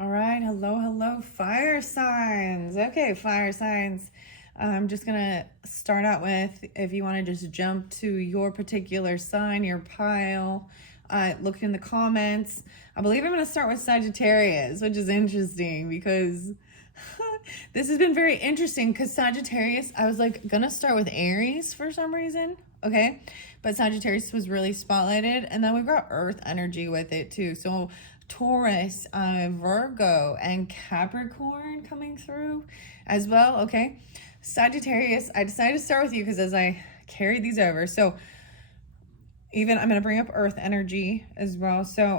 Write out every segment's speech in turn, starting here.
All right, hello, fire signs. Okay, fire signs. I'm just gonna start out with if you want to just jump to your particular sign, your pile, look in the comments. I believe I'm gonna start with Sagittarius, which is interesting because this has been very interesting because Sagittarius, I was like gonna start with Aries for some reason, okay? But Sagittarius was really spotlighted, and then we've got Earth energy with it too. So Taurus, Virgo, and Capricorn coming through as well, okay? Sagittarius, I decided to start with you because as I carry these over, so even I'm gonna bring up Earth energy as well. So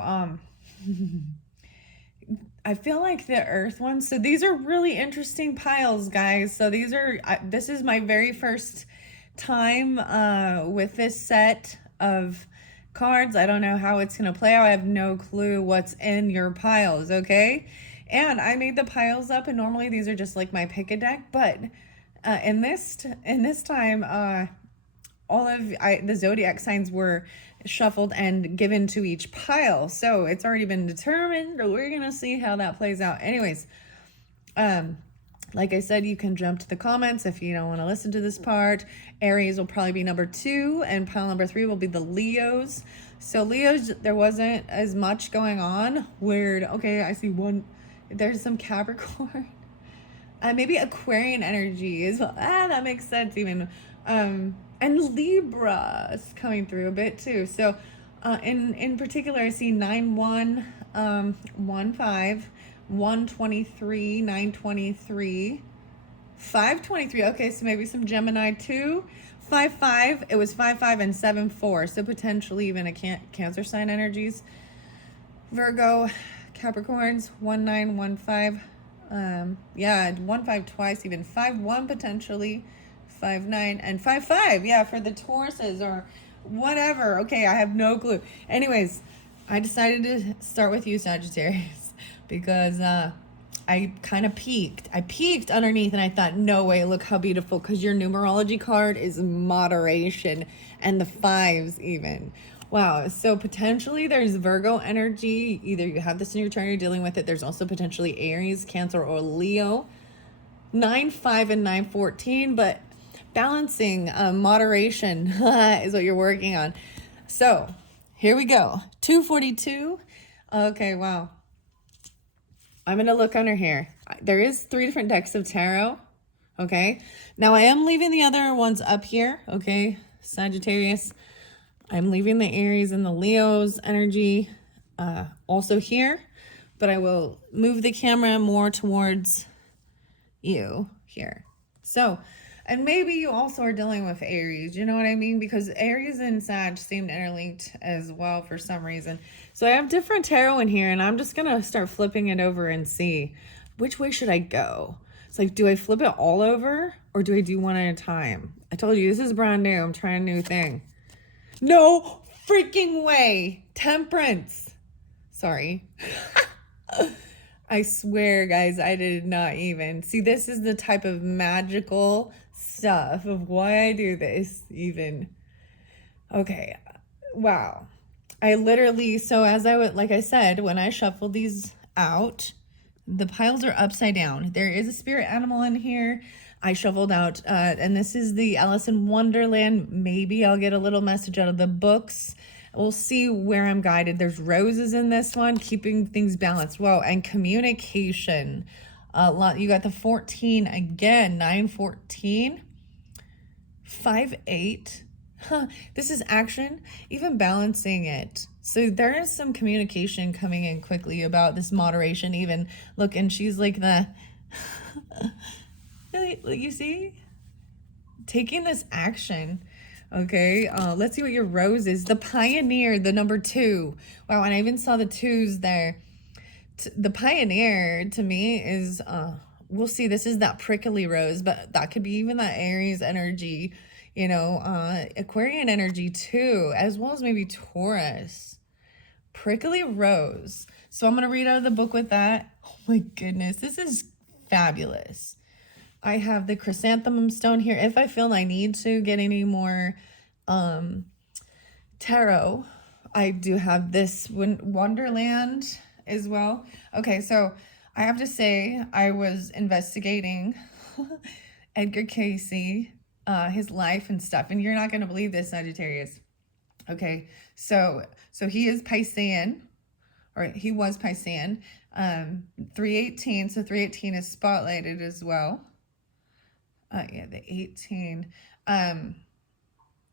I feel like the Earth ones. So these are really interesting piles, guys. So these are. This is my very first time with this set of cards. I don't know how it's gonna play out. I have no clue what's in your piles. Okay, and I made the piles up, and normally these are just like my pick a deck, but in this time, all of the zodiac signs were shuffled and given to each pile. So it's already been determined. We're going to see how that plays out. Anyways, like I said, you can jump to the comments if you don't want to listen to this part. Aries will probably be number 2, and pile number 3 will be the Leos. So Leos, there wasn't as much going on. Weird. Okay, I see one. There's some Capricorn. Maybe Aquarian energy is that makes sense even. And Libra is coming through a bit too. So in particular, I see 9-1, 1-5, 123, 923, 523. Okay, so maybe some Gemini too. 5-5. It was 5-5 and 7-4. So potentially even a Cancer sign energies. Virgo, Capricorns, 1-9, 1-5. Yeah, 1-5 twice, even 5-1 potentially, 5-9 and 5-5. Yeah, for the Tauruses or whatever. Okay, I have no clue. Anyways, I decided to start with you, Sagittarius, because I kind of peeked. I peeked underneath and I thought, no way, look how beautiful, because your numerology card is moderation and the 5s even. Wow, so potentially there's Virgo energy. Either you have this in your chart, you're dealing with it. There's also potentially Aries, Cancer, or Leo. 9-5 and 9-14, but balancing, moderation is what you're working on. So here we go. 242. Okay, wow. I'm going to look under here. There is 3 different decks of tarot. Okay. Now I am leaving the other ones up here. Okay. Sagittarius. I'm leaving the Aries and the Leo's energy also here, but I will move the camera more towards you here. So, and maybe you also are dealing with Aries, you know what I mean? Because Aries and Sag seemed interlinked as well for some reason. So I have different tarot in here, and I'm just going to start flipping it over and see which way should I go. It's like, do I flip it all over or do I do one at a time? I told you, this is brand new. I'm trying a new thing. No freaking way. Temperance. Sorry. I swear, guys, I did not even. See, this is the type of magical stuff of why I do this even. Okay. Wow. I literally, so as I would, like I said, when I shuffled these out, the piles are upside down. There is a spirit animal in here. I shoveled out, and this is the Alice in Wonderland. Maybe I'll get a little message out of the books. We'll see where I'm guided. There's roses in this one, keeping things balanced. Wow, and communication. You got the 14 again, 9-14, 5-8. Huh, this is action, even balancing it. So there is some communication coming in quickly about this moderation even. Look, and she's like the... You see? Taking this action. Okay, let's see what your rose is. The Pioneer, the number 2. Wow, and I even saw the 2s there. The Pioneer, to me, is... we'll see, this is that prickly rose, but that could be even that Aries energy, you know, Aquarian energy too, as well as maybe Taurus. Prickly rose. So I'm going to read out of the book with that. Oh my goodness, this is fabulous. I have the chrysanthemum stone here. If I feel I need to get any more tarot, I do have this Wonderland as well. Okay, so I have to say I was investigating Edgar Casey, his life and stuff, and you're not going to believe this, Sagittarius. Okay, so he is Piscean, or he was Piscean. 318, so 318 is spotlighted as well. Yeah, the 18.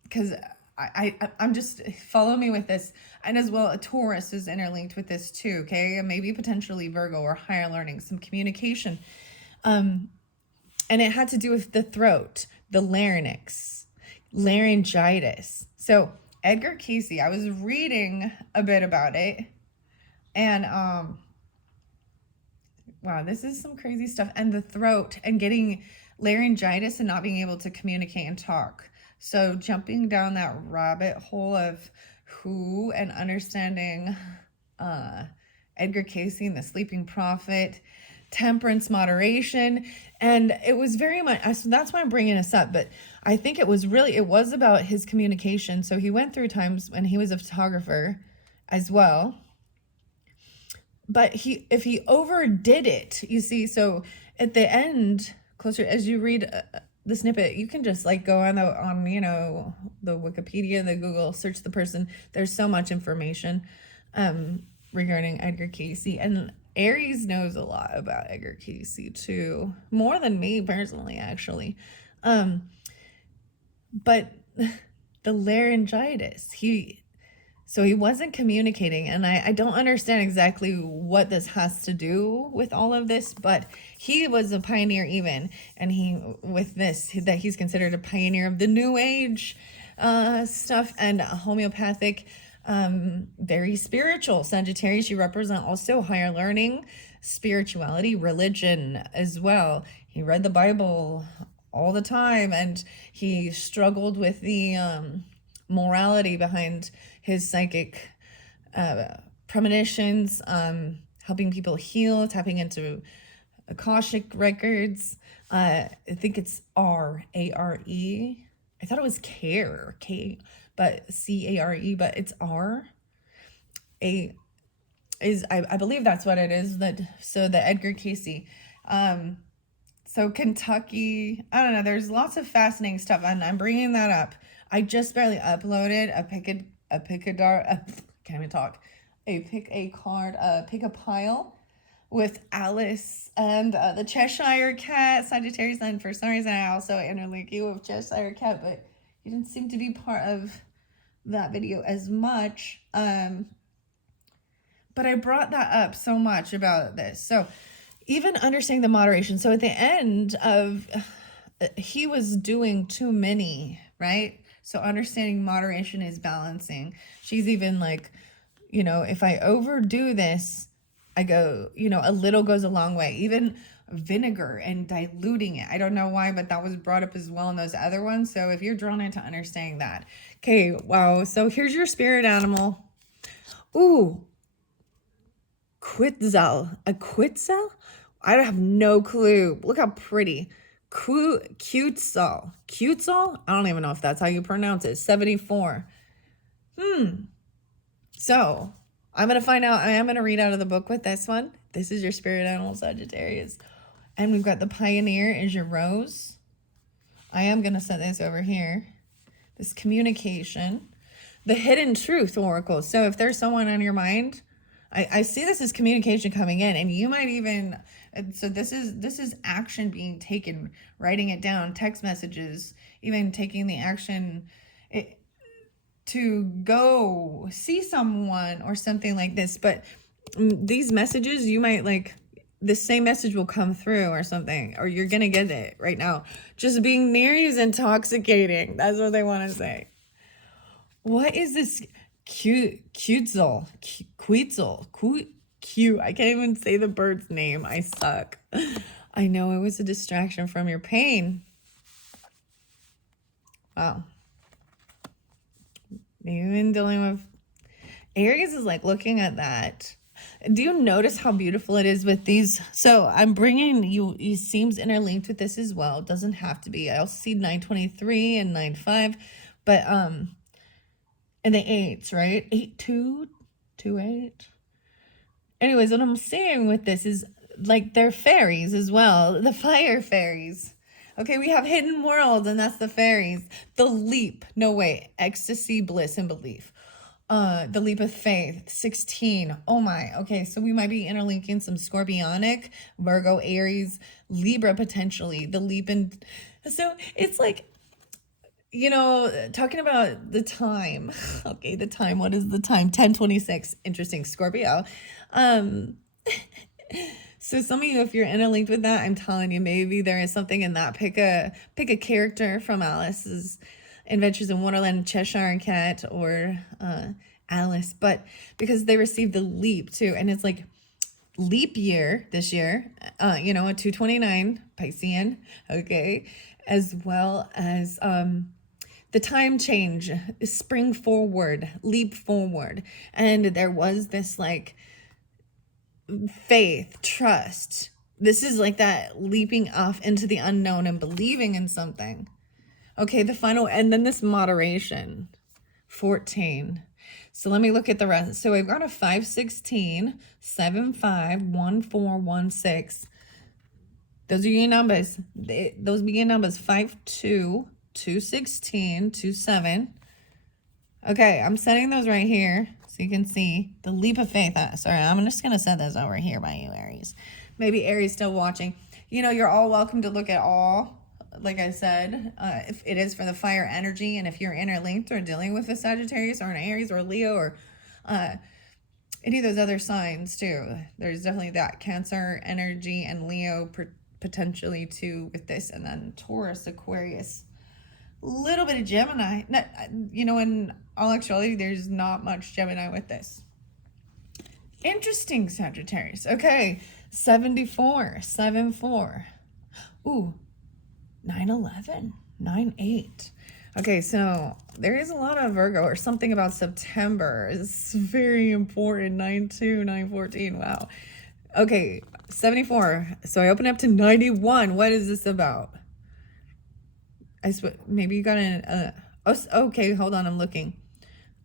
Because I'm just, follow me with this. And as well, a Taurus is interlinked with this too, okay? Maybe potentially Virgo or higher learning, some communication. And it had to do with the throat, the larynx, laryngitis. So Edgar Casey, I was reading a bit about it, and wow, this is some crazy stuff. And the throat and getting laryngitis and not being able to communicate and talk. So jumping down that rabbit hole of who and understanding Edgar Casey and the Sleeping Prophet, temperance, moderation, and it was very much, so that's why I'm bringing this up, but I think it was about his communication. So he went through times when he was a photographer as well, but if he overdid it, you see, so at the end, closer, as you read the snippet, you can just like go on the Wikipedia, the Google, search the person. There's so much information regarding Edgar Casey, and Aries knows a lot about Edgar Casey too, more than me personally, actually. But the laryngitis, so he wasn't communicating, and I don't understand exactly what this has to do with all of this, but he was a pioneer even, and that he's considered a pioneer of the New Age stuff and homeopathic, very spiritual. Sagittarius, you represent also higher learning, spirituality, religion as well. He read the Bible all the time, and he struggled with the morality behind his psychic premonitions, helping people heal, tapping into Akashic records. I think it's R-A-R-E. I thought it was care, K, but C-A-R-E, but it's R. I believe that's what it is. So the Edgar Casey. So Kentucky, I don't know, there's lots of fascinating stuff, and I'm bringing that up. I just barely uploaded a pick a pile with Alice and the Cheshire Cat, Sagittarius, and for some reason I also interlink you with Cheshire Cat, but you didn't seem to be part of that video as much. But I brought that up so much about this. So even understanding the moderation. So at the end of, he was doing too many, right? So understanding moderation is balancing. She's even like, if I overdo this, I go, a little goes a long way. Even vinegar and diluting it. I don't know why, but that was brought up as well in those other ones. So if you're drawn into understanding that. Okay, wow. So here's your spirit animal. Ooh. Quetzal. A Quetzal? I have no clue. Look how pretty. Quetzal. Quetzal? I don't even know if that's how you pronounce it. 74. So I'm going to find out. I am going to read out of the book with this one. This is your spirit animal, Sagittarius. And we've got the pioneer is your rose. I am going to set this over here. This communication. The hidden truth oracle. So if there's someone on your mind, I see this as communication coming in, and you might even, so this is action being taken, writing it down, text messages, even taking the action to go see someone or something like this. But these messages, you might like, the same message will come through or something, or you're going to get it right now. Just being near you is intoxicating. That's what they want to say. What is this? Quetzal. I can't even say the bird's name. I suck. I know it was a distraction from your pain. Wow. You've been dealing with Aries is like looking at that. Do you notice how beautiful it is with these? So I'm bringing you, it seems interlinked with this as well. It doesn't have to be. I also see 923 and 95, but and the eights, right? 8228. Anyways, what I'm saying with this is like they're fairies as well. The fire fairies. Okay, we have hidden worlds, and that's the fairies. The leap. No way. Ecstasy, bliss, and belief. The leap of faith. 16. Oh my. Okay, so we might be interlinking some Scorpionic, Virgo, Aries, Libra potentially. The leap in. So it's like, talking about the time. Okay, the time. What is the time? 10:26. Interesting. Scorpio. Um, so some of you, if you're interlinked with that, I'm telling you, maybe there is something in that. Pick a character from Alice's Adventures in Wonderland, Cheshire Cat, or Alice, but because they received the leap too, and it's like leap year this year, a 229 Piscean, okay, as well as the time change, spring forward, leap forward, and there was this like faith, trust. This is like that leaping off into the unknown and believing in something. Okay, the final, and then this moderation, 14. So let me look at the rest. So I've got a 516, 75, 1416. Those are your numbers. Those begin numbers 52, 216, 27. Okay, I'm setting those right here so you can see the leap of faith. Sorry, I'm just going to set this over here by you, Aries. Maybe Aries still watching. You're all welcome to look at all. Like I said, if it is for the fire energy, and if you're interlinked or dealing with a Sagittarius or an Aries or Leo or any of those other signs too, there's definitely that Cancer energy and Leo potentially too with this, and then Taurus, Aquarius, a little bit of Gemini. In all actuality, there's not much Gemini with this. Interesting, Sagittarius. Okay, 74, 74. Ooh. 9/11, 9/8. Okay, so there is a lot of Virgo, or something about September is very important. 9/2, 9/14. Wow. Okay, 74. So I open up to 91. What is this about? Maybe you got okay, hold on, I'm looking.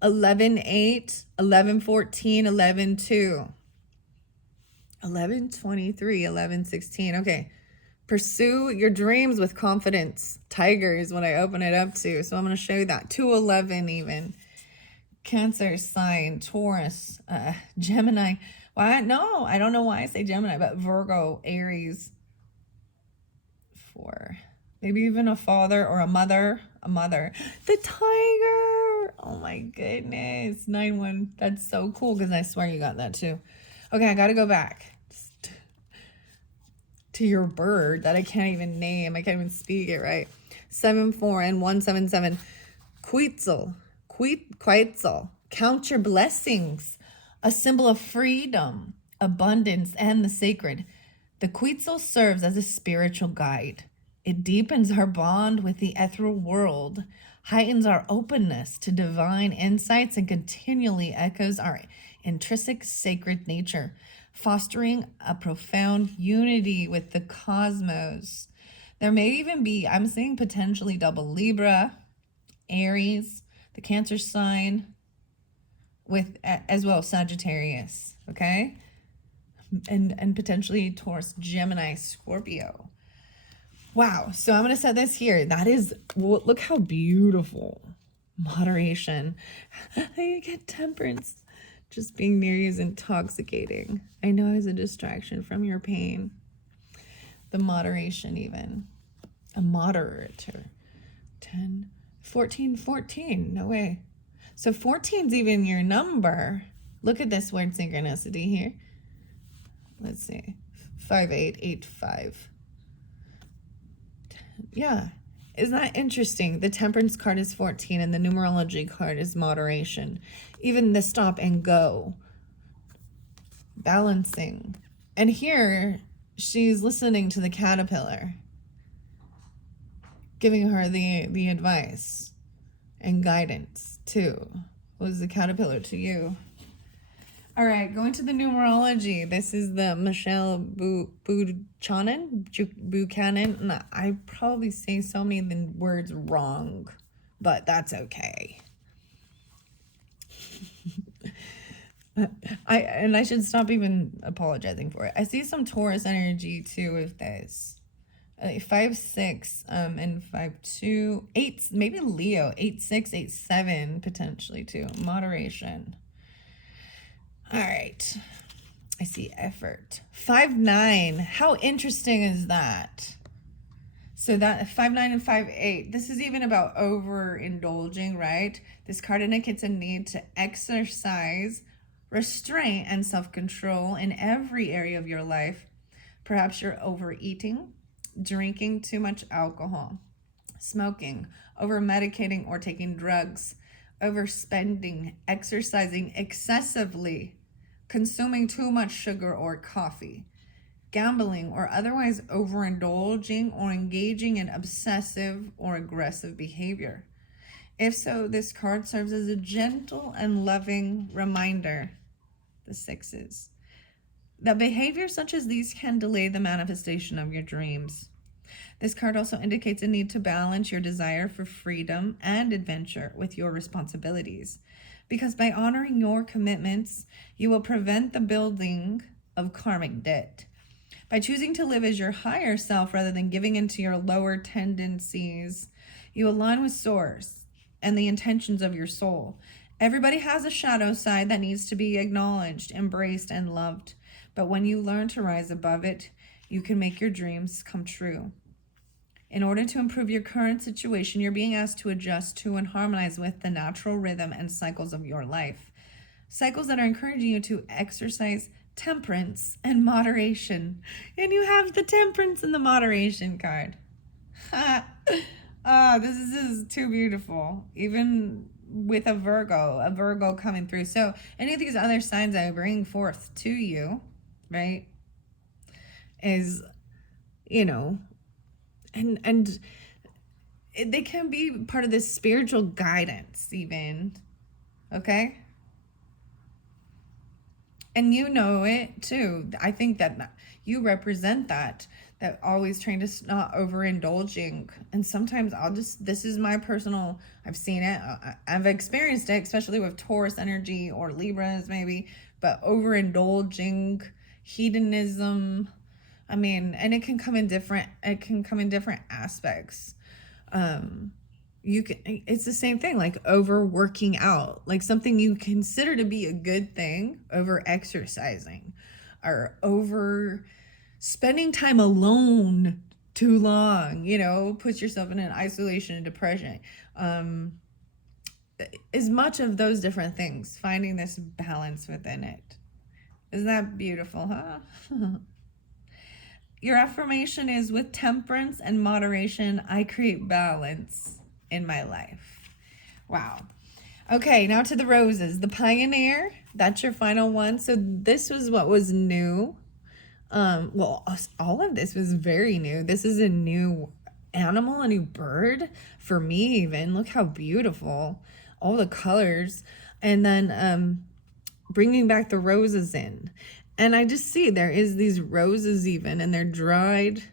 11/8, 11/14, 11/2, 11/23, 11/16. Okay. Pursue your dreams with confidence. Tiger is what I open it up to. So I'm going to show you that. 2/11 even. Cancer sign, Taurus, Gemini. Why? No, I don't know why I say Gemini, but Virgo, Aries. 4. Maybe even a father or a mother. A mother. The tiger. Oh my goodness. 9/1. That's so cool because I swear you got that too. Okay, I got to go back to your bird that I can't even name. I can't even speak it right. 7/4 and 1/7/7. Quetzal. Count your blessings. A symbol of freedom, abundance, and the sacred. The Quetzal serves as a spiritual guide. It deepens our bond with the ethereal world, heightens our openness to divine insights, and continually echoes our intrinsic sacred nature, fostering a profound unity with the cosmos. There may even be, I'm seeing potentially double Libra, Aries, the Cancer sign, with as well Sagittarius, okay? And potentially Taurus, Gemini, Scorpio. Wow, so I'm going to set this here. That is, look how beautiful. Moderation. I get Temperance. Just being near you is intoxicating. I know it's a distraction from your pain. The moderation even. A moderator. 10, 14, 14. No way. So 14's even your number. Look at this word synchronicity here. Let's see. 5885. Yeah. Isn't that interesting? The Temperance card is 14 and the numerology card is moderation. Even the stop and go. Balancing. And here, she's listening to the caterpillar, giving her the advice and guidance too. What is the caterpillar to you? All right, going to the numerology. This is the Michelle Buchanan. I probably say so many of the words wrong, but that's okay. I should stop even apologizing for it. I see some Taurus energy too with this. 5-6 and 5-2 8, maybe Leo 8-6 8-7 potentially too. Moderation. All right. I see effort. 5-9. How interesting is that? So that 5-9 and 5-8. This is even about overindulging, right? This card indicates a need to exercise restraint and self-control in every area of your life. Perhaps you're overeating, drinking too much alcohol, smoking, over-medicating or taking drugs, overspending, exercising excessively, consuming too much sugar or coffee, gambling, or otherwise overindulging or engaging in obsessive or aggressive behavior. If so, this card serves as a gentle and loving reminder, the 6s, that behaviors such as these can delay the manifestation of your dreams. This card also indicates a need to balance your desire for freedom and adventure with your responsibilities, because by honoring your commitments, you will prevent the building of karmic debt. By choosing to live as your higher self rather than giving into your lower tendencies, you align with Source and the intentions of your soul. Everybody has a shadow side that needs to be acknowledged, embraced, and loved. But when you learn to rise above it, you can make your dreams come true. In order to improve your current situation, you're being asked to adjust to and harmonize with the natural rhythm and cycles of your life. Cycles that are encouraging you to exercise temperance and moderation. And you have the temperance and the moderation card. This is too beautiful. Even with a Virgo coming through. So any of these other signs I bring forth to you, right, is, and they can be part of this spiritual guidance even, okay? And you know it too. I think that you represent that always trying to not overindulging. And sometimes this is my personal, I've seen it, I've experienced it, especially with Taurus energy or Libras maybe, but overindulging, hedonism, and it can come in different aspects. It's the same thing, like overworking out, like something you consider to be a good thing, over exercising, or over spending time alone too long, puts yourself in an isolation and depression. As much of those different things, finding this balance within it. Isn't that beautiful, huh? Your affirmation is, with temperance and moderation, I create balance in my life. Wow. Okay, now to the roses. The Pioneer, that's your final one. So this was what was new. Well, all of this was very new. This is a new animal, a new bird for me even. Look how beautiful. All the colors. And then bringing back the roses in. And I just see there is these roses even, and they're dried.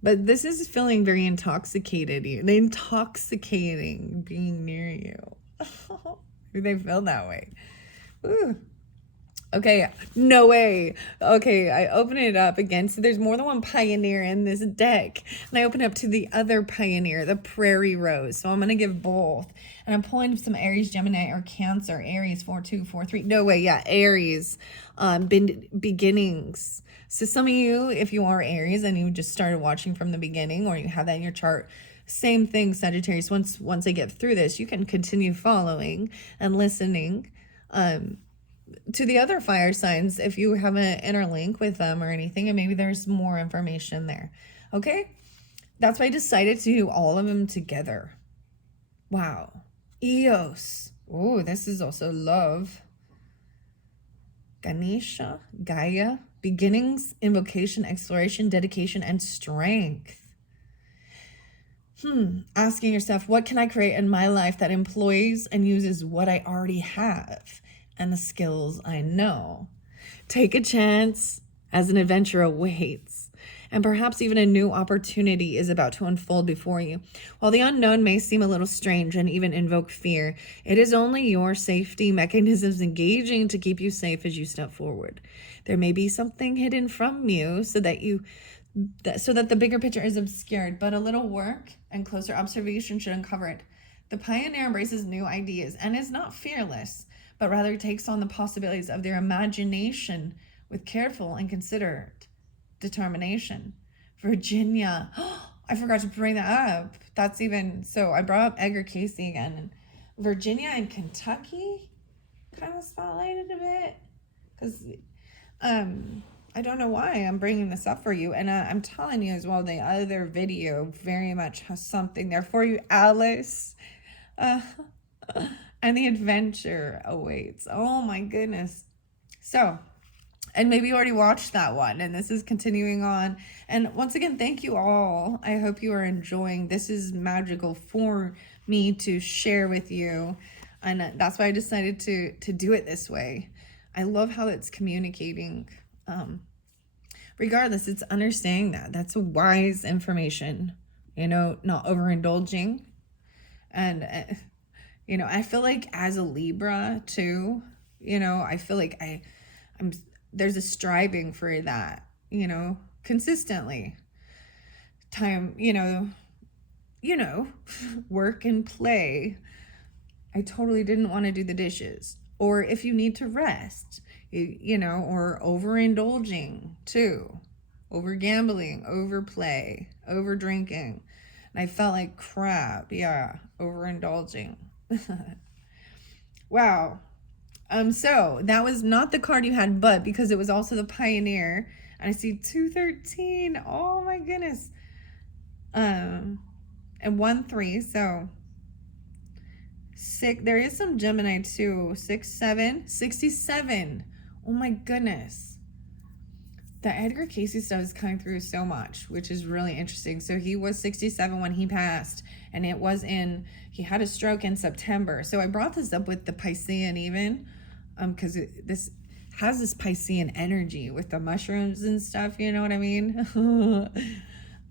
But this is feeling very intoxicated. Intoxicating being near you. They feel that way. Ooh. Okay, no way. Okay, I open it up again. So there's more than one Pioneer in this deck. And I open up to the other Pioneer, the Prairie Rose. So I'm going to give both. And I'm pulling some Aries, Gemini, or Cancer. Aries, 4-2, 4-3. No way, yeah, Aries. Beginnings. So some of you, if you are Aries and you just started watching from the beginning, or you have that in your chart, same thing, Sagittarius. Once I get through this, you can continue following and listening. To the other fire signs, if you have an interlink with them or anything, and maybe there's more information there. Okay? That's why I decided to do all of them together. Wow. Eos. Oh, this is also love. Ganesha, Gaia, beginnings, invocation, exploration, dedication, and strength. Asking yourself, what can I create in my life that employs and uses what I already have and the skills I know? Take a chance as an adventure awaits. and perhaps even a new opportunity is about to unfold before you. While the unknown may seem a little strange and even invoke fear, it is only your safety mechanisms engaging to keep you safe as you step forward. There may be something hidden from you so that the bigger picture is obscured, but a little work and closer observation should uncover it. The pioneer embraces new ideas and is not fearless, but rather takes on the possibilities of their imagination with careful and considered determination. Virginia, I forgot to bring that up. That's even so. I brought up Edgar Casey again. Virginia and Kentucky kind of spotlighted a bit because I don't know why I'm bringing this up for you, and I'm telling you as well, the other video very much has something there for you, Alice. And the adventure awaits. Oh my goodness. So, and maybe you already watched that one, and this is continuing on. And once again, thank you all. I hope you are enjoying. This is magical for me to share with you, and that's why I decided to do it this way. I love how it's communicating. Regardless, it's understanding that's a wise information, not overindulging. And I feel like as a Libra too, I feel like I'm there's a striving for that, consistently. Time, work and play. I totally didn't want to do the dishes. Or if you need to rest, or overindulging too. Over gambling, over play, over drinking. And I felt like crap. Yeah, overindulging. Wow. So that was not the card you had, but because it was also the Pioneer, and I see 213. Oh my goodness. And 1-3. So there is some Gemini too. 6-7, 67. Oh my goodness. The Edgar Casey stuff is coming through so much, which is really interesting. So he was 67 when he passed, and he had a stroke in September. So I brought this up with the Piscean even, because this has this Piscean energy with the mushrooms and stuff, you know what I mean?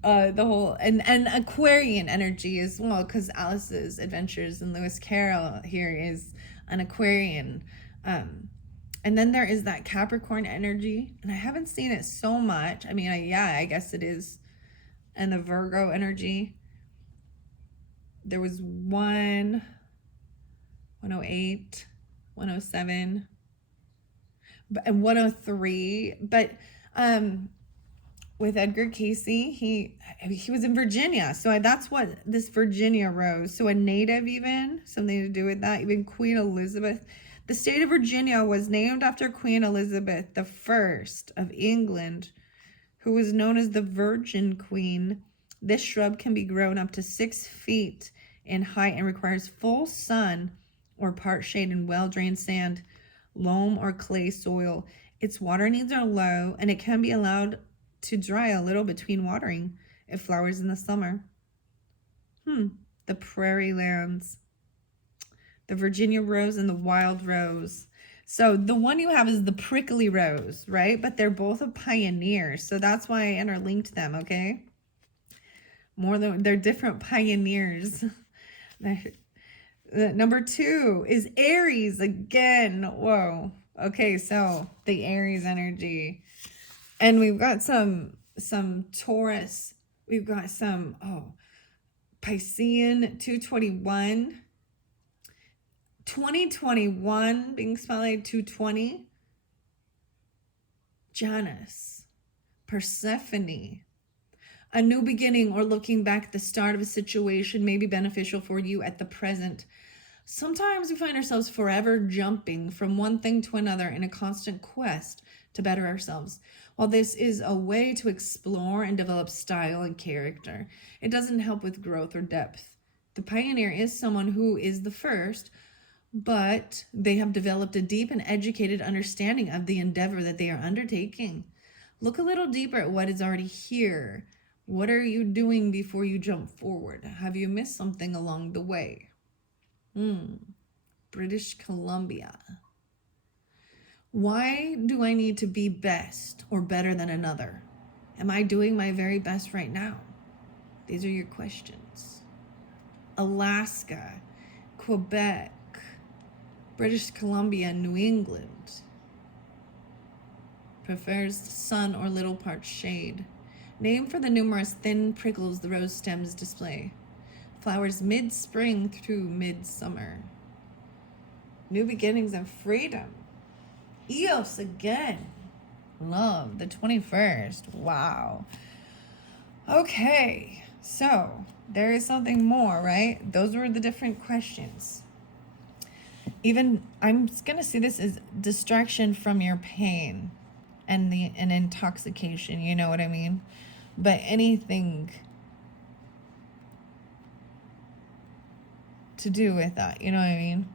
The whole, and Aquarian energy as well, because Alice's Adventures in Lewis Carroll here is an Aquarian. And then there is that Capricorn energy, and I haven't seen it so much. I mean, I guess it is. And the Virgo energy. There was 108, 107, and 103. But with Edgar Casey, he was in Virginia. So that's what this Virginia rose. So a native even, something to do with that. Even Queen Elizabeth. The state of Virginia was named after Queen Elizabeth I of England, who was known as the Virgin Queen. This shrub can be grown up to 6 feet in height and requires full sun or part shade in well-drained sand, loam, or clay soil. Its water needs are low, and it can be allowed to dry a little between watering. It flowers in the summer. The prairie lands. The Virginia rose and the wild rose. So the one you have is the prickly rose, right? But they're both a pioneer. So that's why I interlinked them, okay? They're different pioneers. Number 2 is Aries again. Whoa. Okay, so the Aries energy. And we've got some Taurus. We've got some, Piscean 221. 2021 being spotlighted, 220. Janus, Persephone. A new beginning or looking back at the start of a situation may be beneficial for you at the present. Sometimes we find ourselves forever jumping from one thing to another in a constant quest to better ourselves. While this is a way to explore and develop style and character, it doesn't help with growth or depth. The pioneer is someone who is the first, but they have developed a deep and educated understanding of the endeavor that they are undertaking. Look a little deeper at what is already here. What are you doing before you jump forward? Have you missed something along the way? British Columbia. Why do I need to be best or better than another? Am I doing my very best right now? These are your questions. Alaska, Quebec, British Columbia, New England. Prefers the sun or little part shade. Name for the numerous thin prickles the rose stems display. Flowers mid-spring through mid-summer. New beginnings and freedom. Eos again. Love, the 21st. Wow. Okay, so there is something more, right? Those were the different questions. Even, I'm going to see this as distraction from your pain and an intoxication, you know what I mean? But anything to do with that, you know what I mean?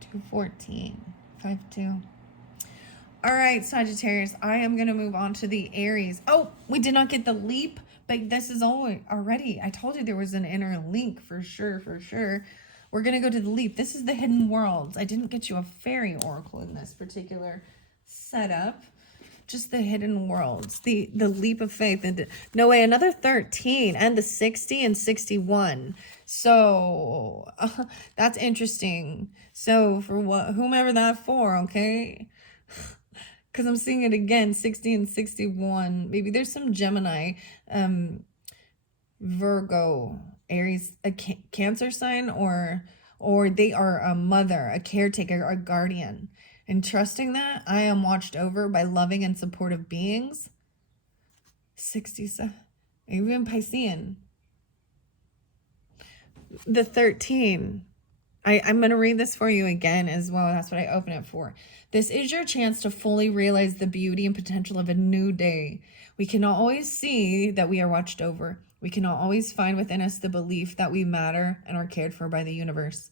214, 52. All right, Sagittarius, I am going to move on to the Aries. Oh, we did not get the leap, but this is already. I told you there was an inner link for sure, for sure. We're going to go to the leap. This is the hidden worlds. I didn't get you a fairy oracle in this particular setup. Just the hidden worlds, the leap of faith. And no way, another 13 and the 60 and 61. So that's interesting. So for whomever that for, okay? Because I'm seeing it again, 60 and 61. Maybe there's some Gemini, Virgo, Aries, a Cancer sign, or they are a mother, a caretaker, a guardian. And trusting that I am watched over by loving and supportive beings. 67, even Piscean. The 13. I'm going to read this for you again as well. That's what I open it for. This is your chance to fully realize the beauty and potential of a new day. We cannot always see that we are watched over. We cannot always find within us the belief that we matter and are cared for by the universe.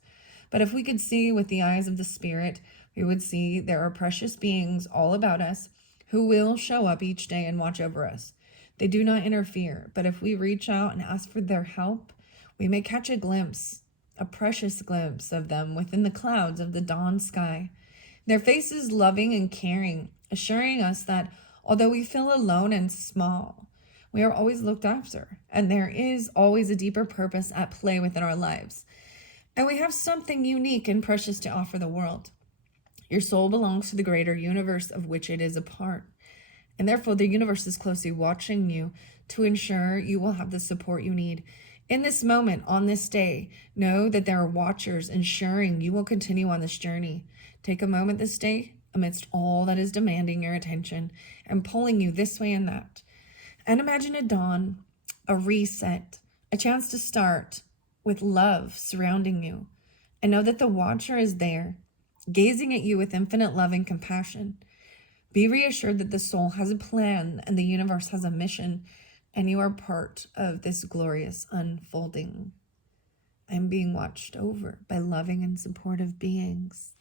But if we could see with the eyes of the spirit, we would see there are precious beings all about us who will show up each day and watch over us. They do not interfere, but if we reach out and ask for their help, we may catch a glimpse, a precious glimpse of them within the clouds of the dawn sky. Their faces loving and caring, assuring us that although we feel alone and small, we are always looked after, and there is always a deeper purpose at play within our lives. And we have something unique and precious to offer the world. Your soul belongs to the greater universe of which it is a part. And therefore, the universe is closely watching you to ensure you will have the support you need. In this moment, on this day, know that there are watchers ensuring you will continue on this journey. Take a moment this day amidst all that is demanding your attention and pulling you this way and that. And imagine a dawn, a reset, a chance to start with love surrounding you. And know that the watcher is there, gazing at you with infinite love and compassion. Be reassured that the soul has a plan and the universe has a mission, and you are part of this glorious unfolding. I'm being watched over by loving and supportive beings.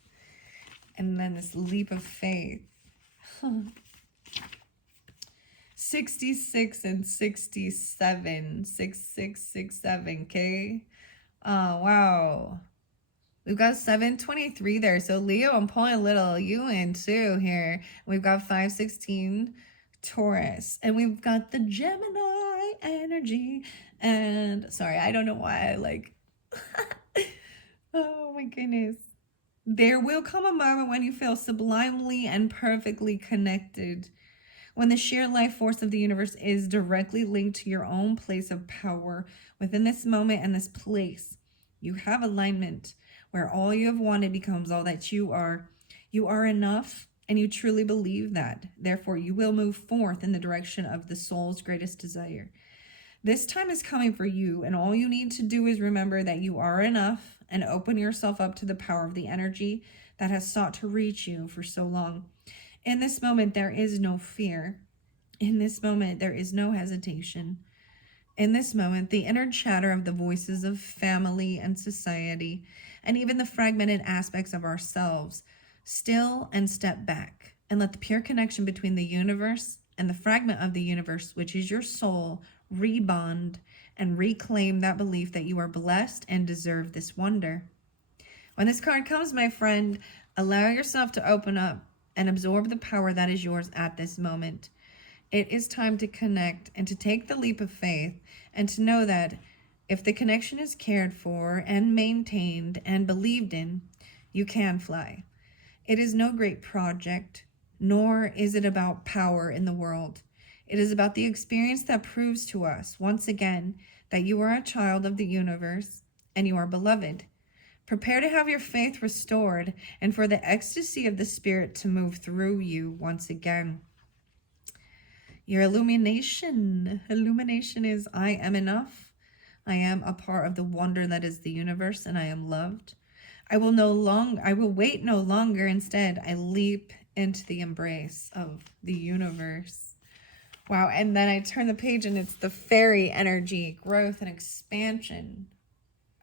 And then this leap of faith. 66 and 67. 6667, okay? Oh, wow. We've got 723 there. So Leo, I'm pulling a little you in too here. We've got 516 Taurus. And we've got the Gemini energy. And sorry, I don't know why I like... Oh my goodness. There will come a moment when you feel sublimely and perfectly connected. When the sheer life force of the universe is directly linked to your own place of power within this moment and this place. You have alignment where all you have wanted becomes all that you are. You are enough, and you truly believe that. Therefore, you will move forth in the direction of the soul's greatest desire. This time is coming for you, and all you need to do is remember that you are enough and open yourself up to the power of the energy that has sought to reach you for so long. In this moment, there is no fear. In this moment, there is no hesitation. In this moment, the inner chatter of the voices of family and society, and even the fragmented aspects of ourselves, still and step back and let the pure connection between the universe and the fragment of the universe, which is your soul, rebond and reclaim that belief that you are blessed and deserve this wonder. When this card comes, my friend, allow yourself to open up and absorb the power that is yours at this moment. It is time to connect and to take the leap of faith and to know that if the connection is cared for and maintained and believed in, you can fly. It is no great project, nor is it about power in the world. It is about the experience that proves to us, once again, that you are a child of the universe and you are beloved. Prepare to have your faith restored and for the ecstasy of the Spirit to move through you once again. Your illumination is I am enough. I am a part of the wonder that is the universe, and I am loved. I will wait no longer. Instead, I leap into the embrace of the universe. Wow. And then I turn the page and it's the fairy energy, growth and expansion,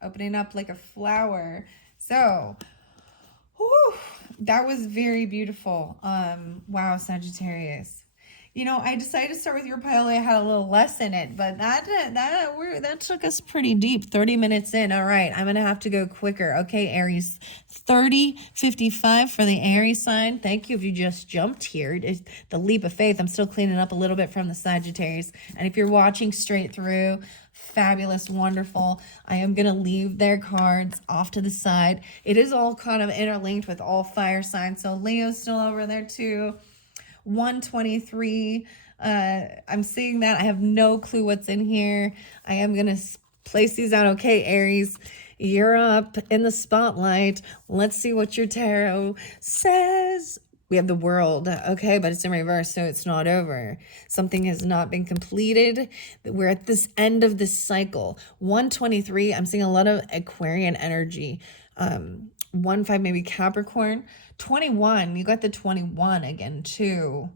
opening up like a flower. So, whew, that was very beautiful. Wow, Sagittarius. You know, I decided to start with your pile. I had a little less in it, but that took us pretty deep. 30 minutes in. All right, I'm gonna have to go quicker. Okay, Aries, 30:55 for the Aries sign. Thank you if you just jumped here. It's the leap of faith. I'm still cleaning up a little bit from the Sagittarius, and if you're watching straight through, fabulous, wonderful. I am gonna leave their cards off to the side. It is all kind of interlinked with all fire signs, so Leo's still over there too. 123. I'm seeing that. I have no clue what's in here. I am going to place these out. Okay, Aries, you're up in the spotlight. Let's see what your tarot says. We have the World, okay, but it's in reverse, so it's not over. Something has not been completed. We're at this end of this cycle. 123, I'm seeing a lot of Aquarian energy. 1-5, maybe Capricorn. 21, you got the 21 again too.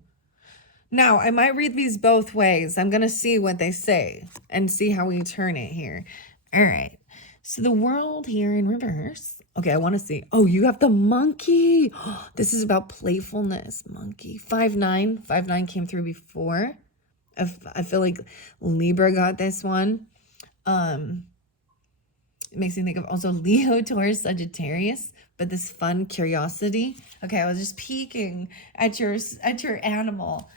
Now, I might read these both ways. I'm going to see what they say and see how we turn it here. All right. So the World here in reverse. Okay, I want to see. Oh, you have the Monkey. This is about playfulness. Monkey. 5-9. 5-9 came through before. I feel like Libra got this one. It makes me think of also Leo, Taurus, Sagittarius, but this fun curiosity. Okay, I was just peeking at your animal.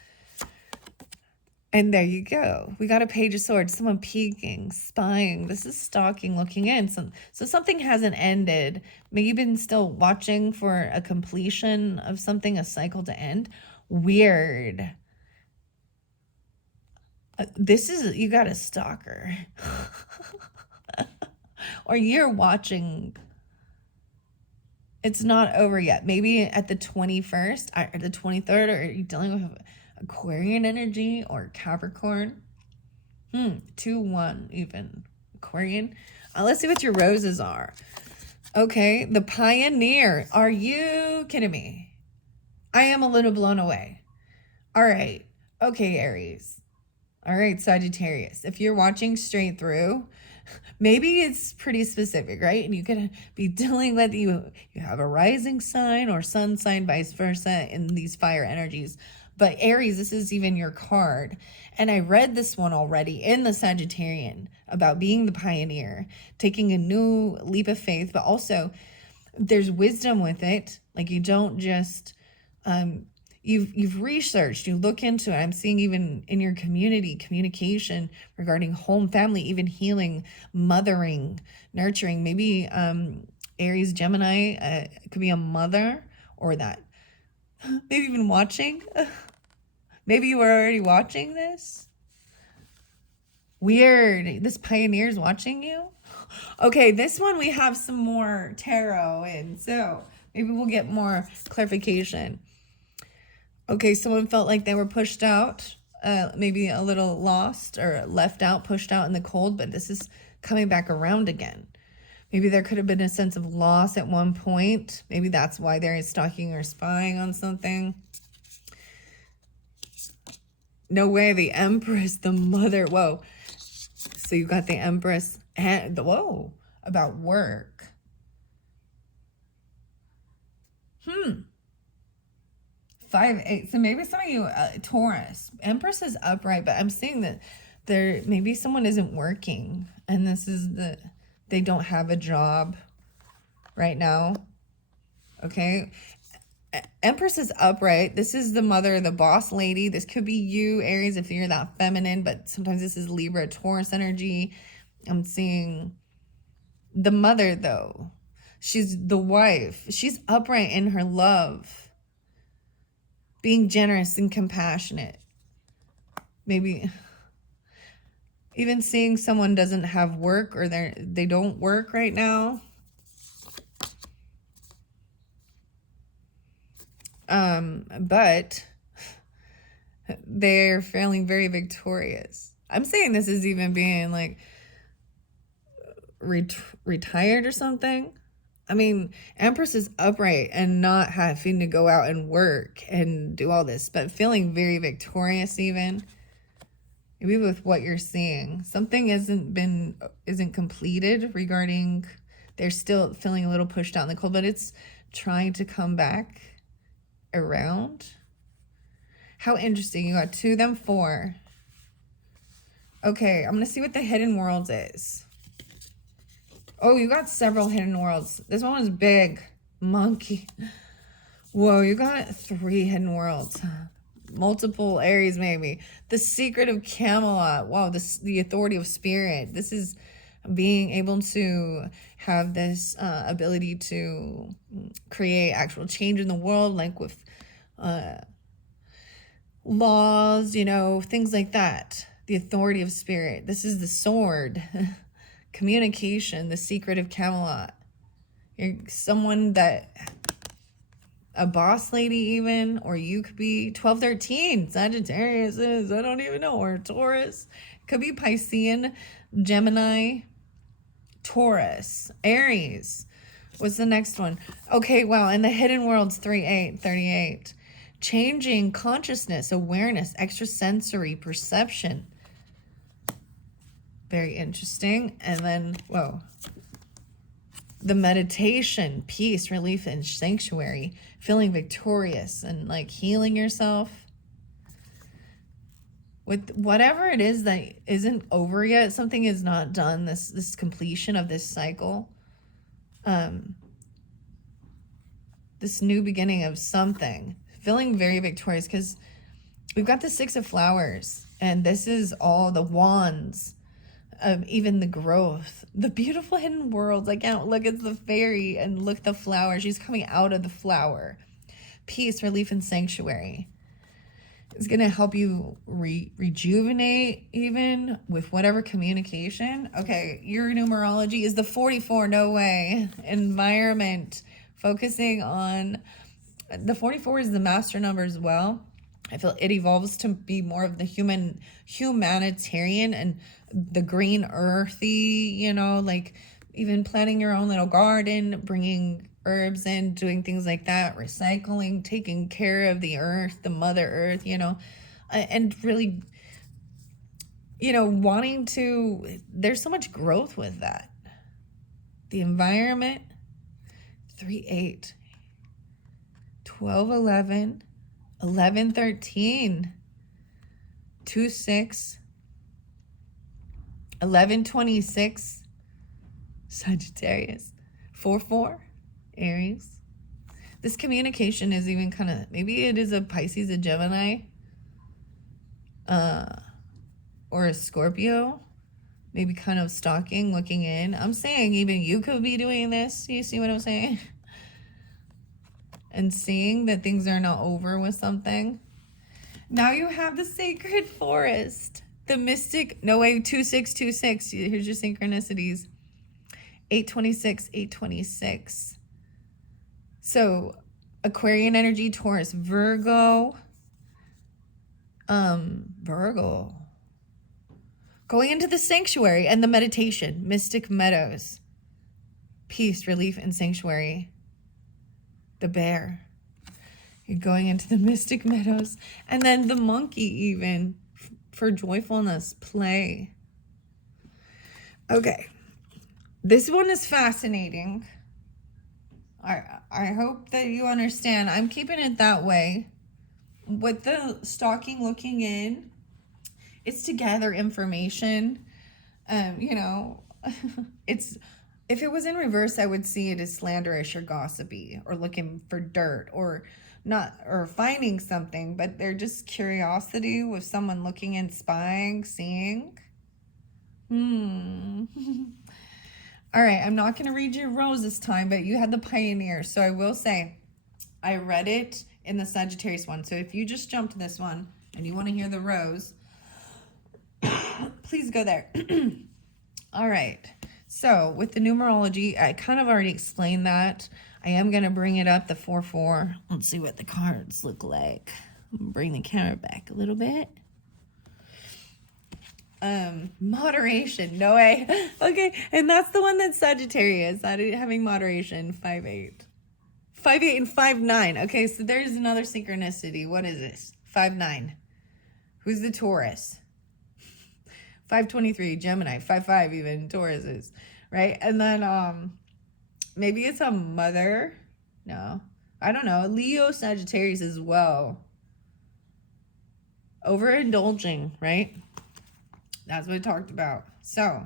And there you go. We got a Page of Swords. Someone peeking, spying. This is stalking, looking in. So something hasn't ended. Maybe you've been still watching for a completion of something, a cycle to end. Weird. You got a stalker. Or you're watching. It's not over yet. Maybe at the 21st or the 23rd, or are you dealing with Aquarian energy or Capricorn? 2-1 even. Aquarian. Let's see what your roses are. Okay, the Pioneer. Are you kidding me? I am a little blown away. All right. Okay, Aries. All right, Sagittarius. If you're watching straight through, maybe it's pretty specific, right? And you could be dealing with, you have a rising sign or sun sign, vice versa, in these fire energies. But Aries, this is even your card. And I read this one already in the Sagittarian about being the pioneer, taking a new leap of faith, but also there's wisdom with it. Like you don't just, you've researched, you look into it. I'm seeing even in your community, communication regarding home, family, even healing, mothering, nurturing. Maybe Aries, Gemini could be a mother, or that. Maybe even watching. Maybe you were already watching this. Weird. This pioneer's watching you. Okay, this one we have some more tarot in, so maybe we'll get more clarification. Okay, someone felt like they were pushed out, maybe a little lost or left out, pushed out in the cold, but this is coming back around again. Maybe there could have been a sense of loss at one point. Maybe that's why they're stalking or spying on something. No way, the Empress, the mother. Whoa. So you got the Empress and whoa, about work. 5-8. So maybe some of you, Taurus, Empress is upright, but I'm seeing that maybe someone isn't working, and this is they don't have a job right now. Okay. Empress is upright. This is the mother, the boss lady. This could be you, Aries, if you're that feminine, but sometimes this is Libra, Taurus energy. I'm seeing the mother, though. She's the wife. She's upright in her love, being generous and compassionate. Maybe even seeing someone doesn't have work or they don't work right now. But they're feeling very victorious. I'm saying this is even being like retired or something. I mean, Empress is upright and not having to go out and work and do all this, but feeling very victorious even. Maybe with what you're seeing. Something isn't completed regarding, they're still feeling a little pushed out in the cold, but it's trying to come back around. How interesting. You got 2, then 4. Okay, I'm going to see what the hidden worlds is. Oh, you got several hidden worlds. This one was big. Monkey. Whoa, you got 3 hidden worlds. Multiple Aries, maybe. The secret of Camelot. Wow, the authority of spirit. This is being able to have this ability to create actual change in the world, like with laws, you know, things like that. The authority of spirit. This is the sword. Communication, the secret of Camelot. You're someone that, a boss lady even, or you could be 12-13, Sagittarius is, I don't even know, or Taurus. Could be Piscean, Gemini, Taurus, Aries. What's the next one? Okay, wow, and the hidden worlds, 3-8, 38. Changing consciousness, awareness, extrasensory perception. Very interesting. And then, whoa. The meditation, peace, relief, and sanctuary. Feeling victorious and like healing yourself. With whatever it is that isn't over yet, something is not done, this completion of this cycle. This new beginning of something. Feeling very victorious because we've got the 6 of flowers. And this is all the wands. Even the growth, the beautiful hidden worlds. I can't look at the fairy and look at the flower. She's coming out of the flower. Peace, relief, and sanctuary. It's going to help you rejuvenate even with whatever communication. Okay, your numerology is the 44. No way. Environment. Focusing on the 44 is the master number as well. I feel it evolves to be more of the humanitarian and the green earthy, you know, like even planting your own little garden, bringing herbs in, doing things like that, recycling, taking care of the earth, the mother earth, you know, and really, you know, wanting to, there's so much growth with that. The environment, 3-8, 12-11, 11-13, 2-6, 11-26, Sagittarius, 4-4, Aries. This communication is even kind of, maybe it is a Pisces, a Gemini, or a Scorpio, maybe kind of stalking, looking in. I'm saying even you could be doing this. You see what I'm saying? And seeing that things are not over with something. Now you have the sacred forest. The mystic, no way, 2626. Here's your synchronicities. 826, 826. So Aquarian energy, Taurus, Virgo. Virgo. Going into the sanctuary and the meditation, mystic meadows. Peace, relief, and sanctuary. The bear. You're going into the mystic meadows. And then the monkey even for joyfulness, play. Okay. This one is fascinating. I hope that you understand. I'm keeping it that way. With the stalking, looking in, it's to gather information. You know, it's, if it was in reverse, I would see it as slanderous or gossipy or looking for dirt or not, or finding something, but they're just curiosity with someone looking and spying, seeing. All right, I'm not going to read your rose this time, but you had the pioneer. So I will say, I read it in the Sagittarius one. So if you just jumped this one and you want to hear the rose, please go there. All right. So with the numerology, I kind of already explained that. I am going to bring it up, the 4-4. Let's see what the cards look like. Bring the camera back a little bit. Moderation. No way. Okay. And that's the one that's Sagittarius. Having moderation. 5-8. 5-8 and 5-9. Okay. So there's another synchronicity. What is this? 5-9. Who's the Taurus? 5-23. Gemini. 5-5 even. Taurus is. Right. And then, maybe it's a mother. No. I don't know. Leo Sagittarius as well. Overindulging. Right. That's what I talked about. So,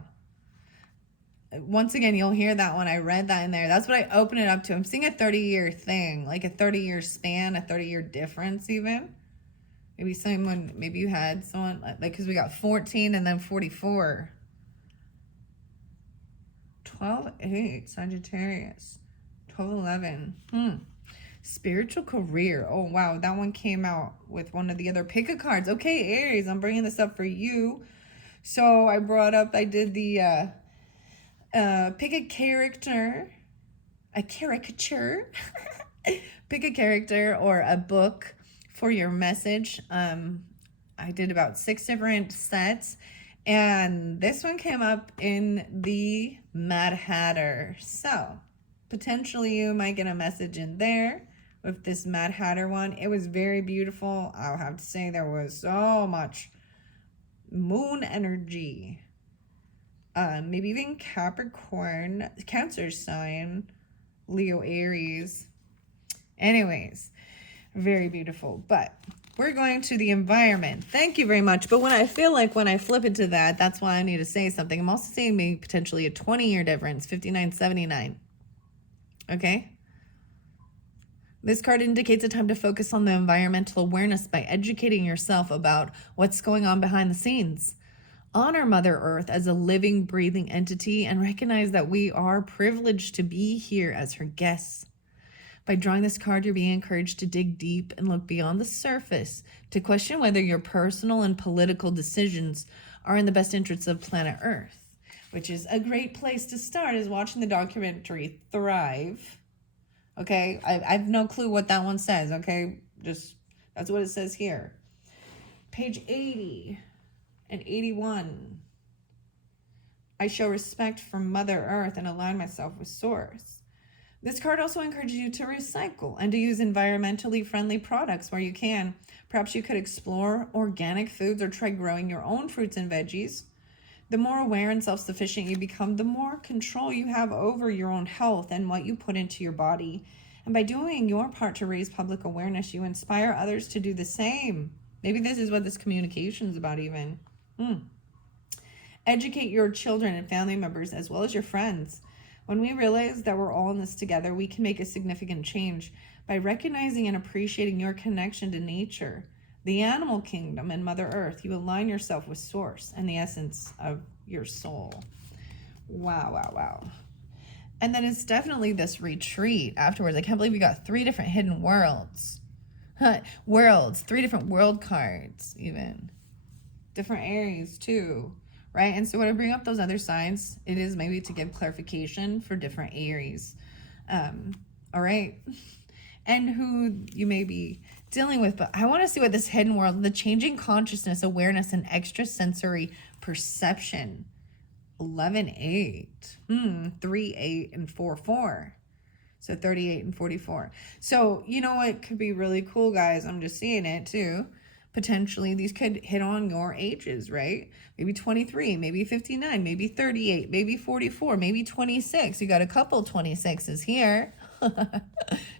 once again, you'll hear that one. I read that in there. That's what I open it up to. I'm seeing a 30-year thing, like a 30-year span, a 30-year difference even. Maybe you had someone, like, because we got 14 and then 44. 12-8, Sagittarius. 12-11. Spiritual career. Oh, wow. That one came out with one of the other pick a cards. Okay, Aries, I'm bringing this up for you. So I did the pick a character, pick a character or a book for your message. I did about 6 different sets, and this one came up in the Mad Hatter. So potentially you might get a message in there with this Mad Hatter one. It was very beautiful. I'll have to say there was so much moon energy, maybe even Capricorn, Cancer sign, Leo, Aries. Anyways, very beautiful. But we're going to the environment. Thank you very much. But when I flip into that, that's why I need to say something. I'm also seeing maybe potentially a 20-year difference, 59-79. Okay. This card indicates a time to focus on the environmental awareness by educating yourself about what's going on behind the scenes. Honor Mother Earth as a living, breathing entity and recognize that we are privileged to be here as her guests. By drawing this card, you're being encouraged to dig deep and look beyond the surface to question whether your personal and political decisions are in the best interests of planet Earth, which is a great place to start, is watching the documentary Thrive. Okay, I have no clue what that one says, okay? Just, that's what it says here. Page 80 and 81. I show respect for Mother Earth and align myself with Source. This card also encourages you to recycle and to use environmentally friendly products where you can. Perhaps you could explore organic foods or try growing your own fruits and veggies. The more aware and self-sufficient you become, the more control you have over your own health and what you put into your body. And by doing your part to raise public awareness, you inspire others to do the same. Maybe this is what this communication is about even. Educate your children and family members as well as your friends. When we realize that we're all in this together, we can make a significant change by recognizing and appreciating your connection to nature, the animal kingdom, and Mother Earth. You align yourself with Source and the essence of your soul. Wow, wow, wow. And then it's definitely this retreat afterwards. I can't believe we got 3 different hidden worlds. Worlds, 3 different world cards even. Different Aries too, right? And so when I bring up those other signs, it is maybe to give clarification for different Aries. All right. And who you may be dealing with. But I want to see what this hidden world, the changing consciousness, awareness, and extrasensory perception. 11-8. 3-8 and 4-4. So 38 and 44. So, you know what could be really cool, guys? I'm just seeing it too. Potentially, these could hit on your ages, right? Maybe 23, maybe 59, maybe 38, maybe 44, maybe 26. You got a couple 26s here.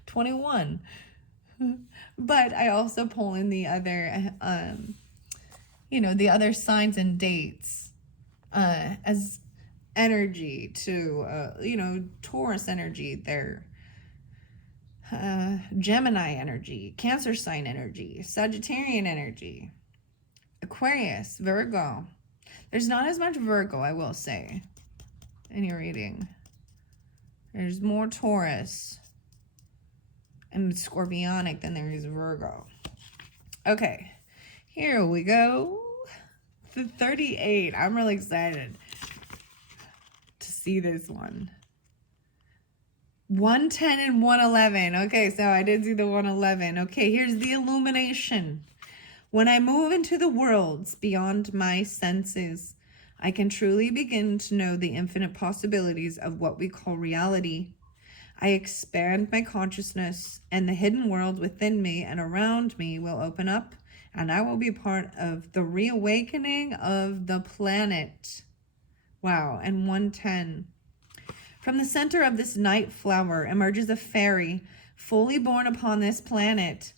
21. But I also pull in the other, the other signs and dates as energy to, Taurus energy there. Gemini energy, Cancer sign energy, Sagittarian energy, Aquarius, Virgo. There's not as much Virgo, I will say, in your reading. There's more Taurus and Scorpionic than there is Virgo. Okay, here we go. The 38. I'm really excited to see this one. 110 and 111. Okay, so I did see the 111. Okay, here's the illumination. When I move into the worlds beyond my senses, I can truly begin to know the infinite possibilities of what we call reality. I expand my consciousness, and the hidden world within me and around me will open up, and I will be part of the reawakening of the planet. Wow, and 110. From the center of this night flower emerges a fairy, fully born upon this planet.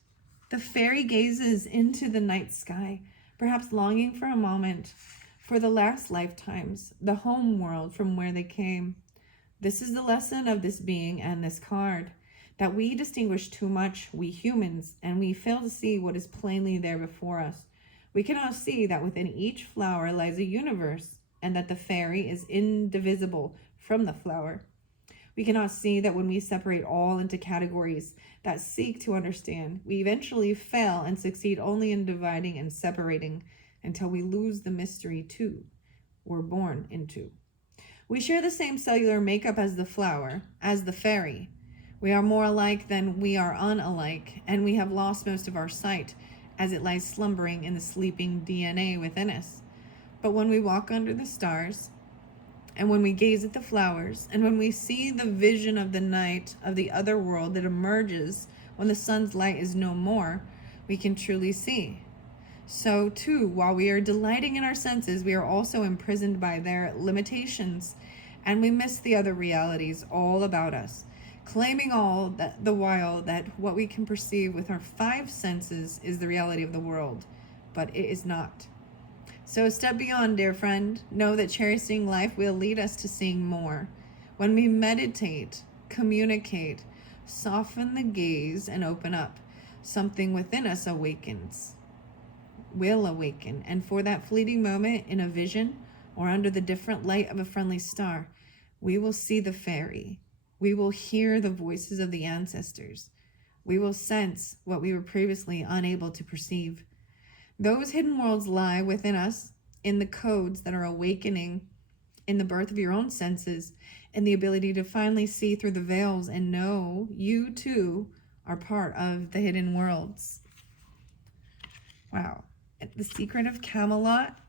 The fairy gazes into the night sky, perhaps longing for a moment, for the last lifetimes, the home world from where they came. This is the lesson of this being and this card, that we distinguish too much, we humans, and we fail to see what is plainly there before us. We cannot see that within each flower lies a universe, and that the fairy is indivisible from the flower. We cannot see that when we separate all into categories that seek to understand, we eventually fail and succeed only in dividing and separating until we lose the mystery too, we're born into. We share the same cellular makeup as the flower, as the fairy. We are more alike than we are unalike, and we have lost most of our sight as it lies slumbering in the sleeping DNA within us. But when we walk under the stars, and when we gaze at the flowers, and when we see the vision of the night of the other world that emerges when the sun's light is no more, we can truly see. So too, while we are delighting in our senses, we are also imprisoned by their limitations, and we miss the other realities all about us, claiming all that the while that what we can perceive with our five senses is the reality of the world, but it is not. So step beyond, dear friend. Know that cherishing life will lead us to seeing more. When we meditate, communicate, soften the gaze, and open up, something within us awakens. Will awaken, and for that fleeting moment in a vision or under the different light of a friendly star, we will see the fairy. We will hear the voices of the ancestors. We will sense what we were previously unable to perceive. Those hidden worlds lie within us in the codes that are awakening in the birth of your own senses and the ability to finally see through the veils and know you too are part of the hidden worlds. Wow. The Secret of Camelot.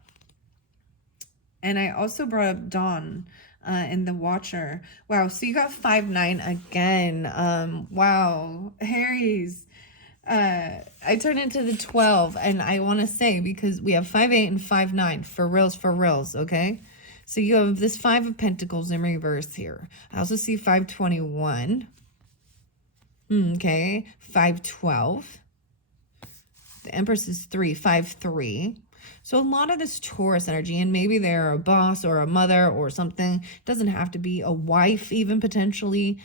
And I also brought up Dawn in The Watcher. Wow, so you got 5-9 again. Wow, Aries. I turned into the 12, and I want to say, because we have 5-8 and 5-9, for reals, okay? So you have this 5 of Pentacles in reverse here. I also see 5-21. Okay, 5-12. The Empress is 3-5-3. So a lot of this Taurus energy, and maybe they're a boss or a mother or something. It doesn't have to be a wife even potentially.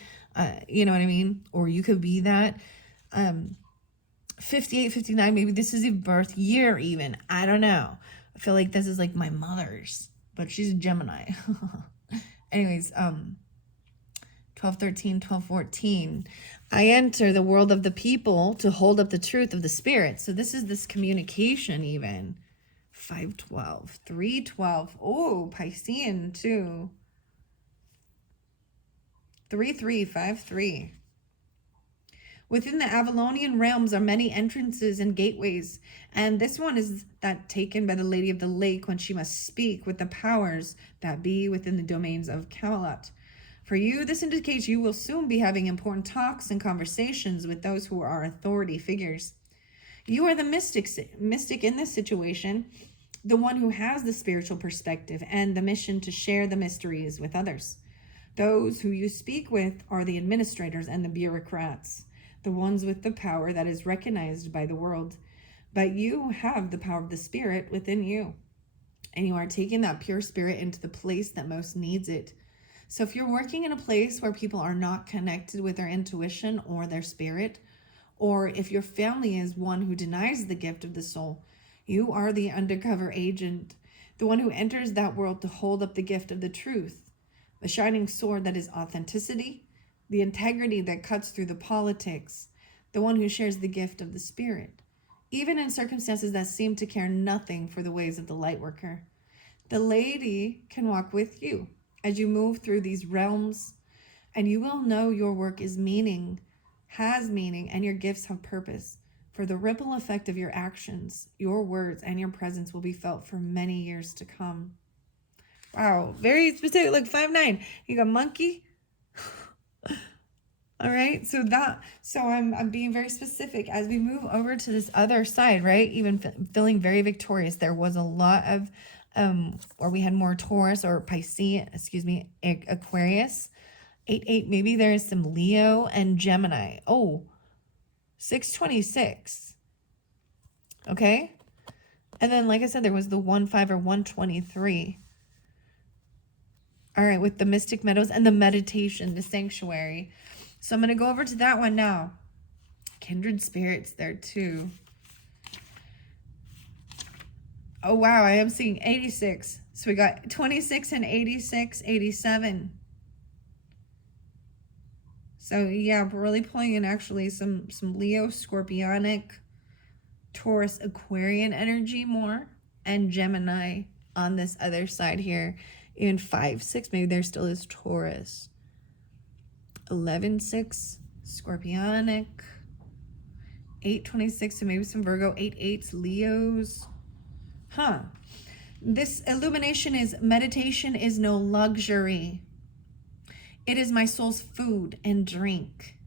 You know what I mean? Or you could be that. 58, 59, maybe this is a birth year even. I don't know. I feel like this is like my mother's, but she's a Gemini. Anyways, 12, 13, 12, 14. I enter the world of the people to hold up the truth of the spirit. So this is this communication even. 5-12, 3-12. Oh, Piscean too. 3-3, 5-3. Within the Avalonian realms are many entrances and gateways, and this one is that taken by the Lady of the Lake when she must speak with the powers that be within the domains of Camelot. For you, this indicates you will soon be having important talks and conversations with those who are authority figures. You are the mystic in this situation, the one who has the spiritual perspective and the mission to share the mysteries with others. Those who you speak with are the administrators and the bureaucrats, the ones with the power that is recognized by the world. But you have the power of the spirit within you, and you are taking that pure spirit into the place that most needs it. So if you're working in a place where people are not connected with their intuition or their spirit, or if your family is one who denies the gift of the soul, you are the undercover agent, the one who enters that world to hold up the gift of the truth, the shining sword that is authenticity, the integrity that cuts through the politics, the one who shares the gift of the spirit, even in circumstances that seem to care nothing for the ways of the light worker. The lady can walk with you as you move through these realms, and you will know your work has meaning, and your gifts have purpose. For the ripple effect of your actions, your words, and your presence will be felt for many years to come. Wow, very specific, like 5'9". You got monkey. All right, so I'm being very specific as we move over to this other side, right? Even feeling very victorious. There was a lot of, or we had more Taurus or Pisces, Aquarius. 8-8, maybe there's some Leo and Gemini. Oh, 626. Okay, and then like I said, there was the 1-5 or 123. All right, with the Mystic Meadows and the meditation, the sanctuary. So I'm going to go over to that one now. Kindred spirits there too. Oh, wow. I am seeing 86. So we got 26 and 86, 87. So yeah, we're really pulling in actually some Leo, Scorpionic, Taurus, Aquarian energy more, and Gemini on this other side here. Even 5-6, maybe there still is Taurus. 11-6, Scorpionic. 8-26, so maybe some Virgo. 8-8, Leos. Huh. This illumination is meditation is no luxury. It is my soul's food and drink.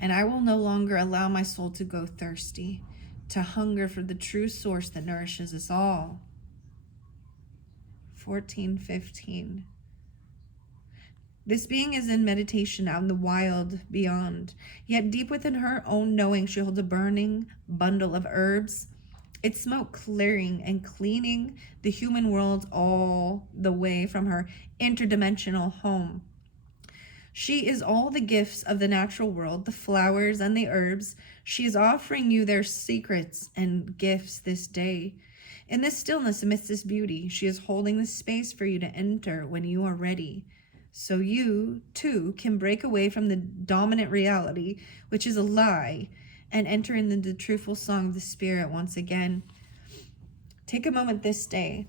And I will no longer allow my soul to go thirsty, to hunger for the true source that nourishes us all. 14-15. This being is in meditation out in the wild beyond, yet deep within her own knowing she holds a burning bundle of herbs, its smoke clearing and cleaning the human world all the way from her interdimensional home. She is all the gifts of the natural world, the flowers and the herbs. She is offering you their secrets and gifts this day. In this stillness, amidst this beauty, she is holding the space for you to enter when you are ready. So you, too, can break away from the dominant reality, which is a lie, and enter into the truthful song of the Spirit once again. Take a moment this day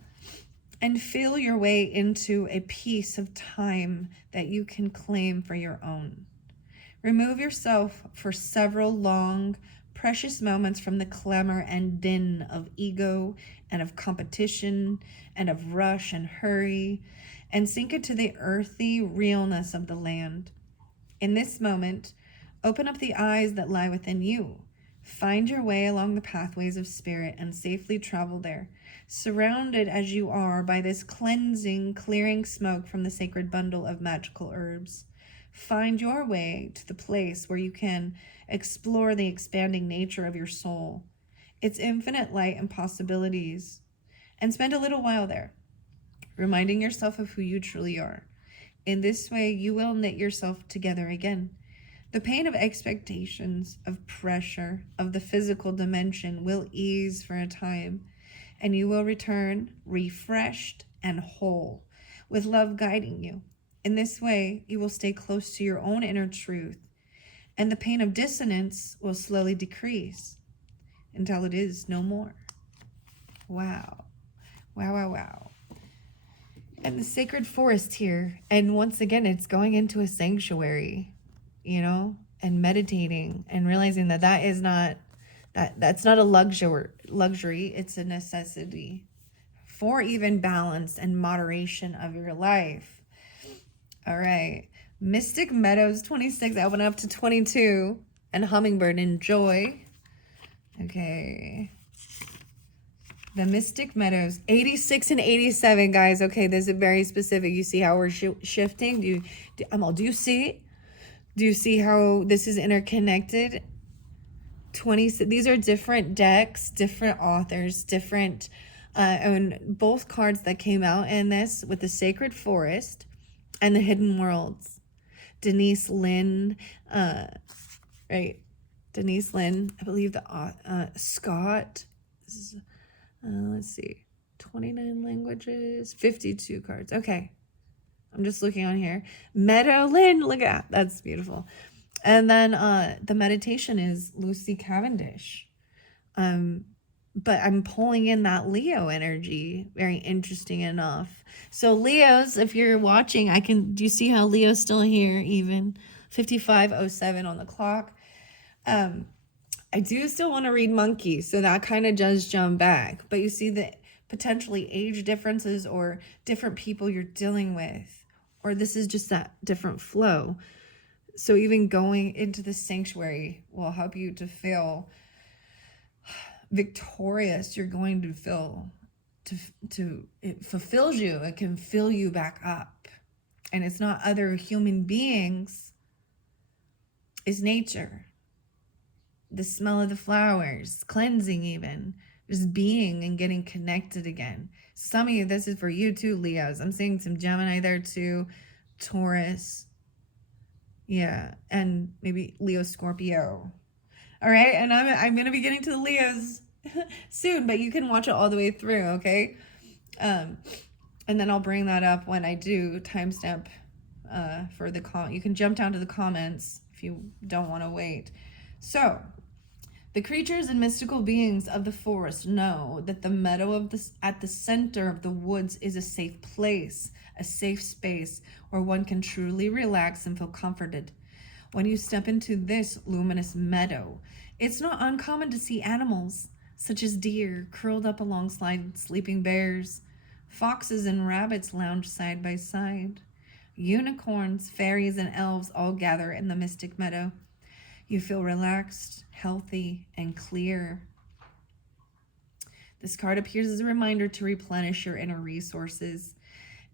and feel your way into a piece of time that you can claim for your own. Remove yourself for several long, precious moments from the clamor and din of ego and of competition and of rush and hurry, and sink into the earthy realness of the land. In this moment, open up the eyes that lie within you. Find your way along the pathways of spirit and safely travel there, surrounded as you are by this cleansing, clearing smoke from the sacred bundle of magical herbs. Find your way to the place where you can explore the expanding nature of your soul, its infinite light and possibilities, and spend a little while there, reminding yourself of who you truly are. In this way, you will knit yourself together again. The pain of expectations, of pressure, of the physical dimension will ease for a time, and you will return refreshed and whole, with love guiding you. In this way, you will stay close to your own inner truth, and the pain of dissonance will slowly decrease until it is no more. Wow. Wow, wow, wow. And the sacred forest here, and once again, it's going into a sanctuary, and meditating and realizing that is not, that's not a luxury, it's a necessity for even balance and moderation of your life. All right, Mystic Meadows 26, I went up to 22, and Hummingbird Enjoy. Okay, the Mystic Meadows 86 and 87, guys. Okay, this is very specific. You see how we're shifting? Do you see it? Do you see how this is interconnected? These are different decks, different authors, different, and both cards that came out in this with the Sacred Forest and the Hidden Worlds. Denise Lynn, right? Denise Lynn, I believe the Scott, let's see, 29 languages, 52 cards. Okay. I'm just looking on here. Meadow Lynn, look at that. That's beautiful. And then the meditation is Lucy Cavendish. But I'm pulling in that Leo energy. Very interesting enough. So Leos, if you're watching, do you see how Leo's still here even? 55:07 on the clock. I do still want to read Monkey, so that kind of does jump back. But you see the potentially age differences or different people you're dealing with, or this is just that different flow. So even going into the sanctuary will help you to feel victorious. You're going to feel it fulfills you. It can fill you back up. And it's not other human beings. It's nature. The smell of the flowers, cleansing even, just being and getting connected again. Some of you, this is for you too, Leos. I'm seeing some Gemini there too, Taurus. Yeah, and maybe Leo, Scorpio. All right, and I'm going to be getting to the Leos soon, but you can watch it all the way through, okay? And then I'll bring that up when I do timestamp for the comment. You can jump down to the comments if you don't want to wait. So, the creatures and mystical beings of the forest know that the meadow at the center of the woods is a safe place, a safe space where one can truly relax and feel comforted. When you step into this luminous meadow, it's not uncommon to see animals such as deer curled up alongside sleeping bears. Foxes and rabbits lounge side by side. Unicorns, fairies, and elves all gather in the mystic meadow. You feel relaxed, healthy, and clear. This card appears as a reminder to replenish your inner resources.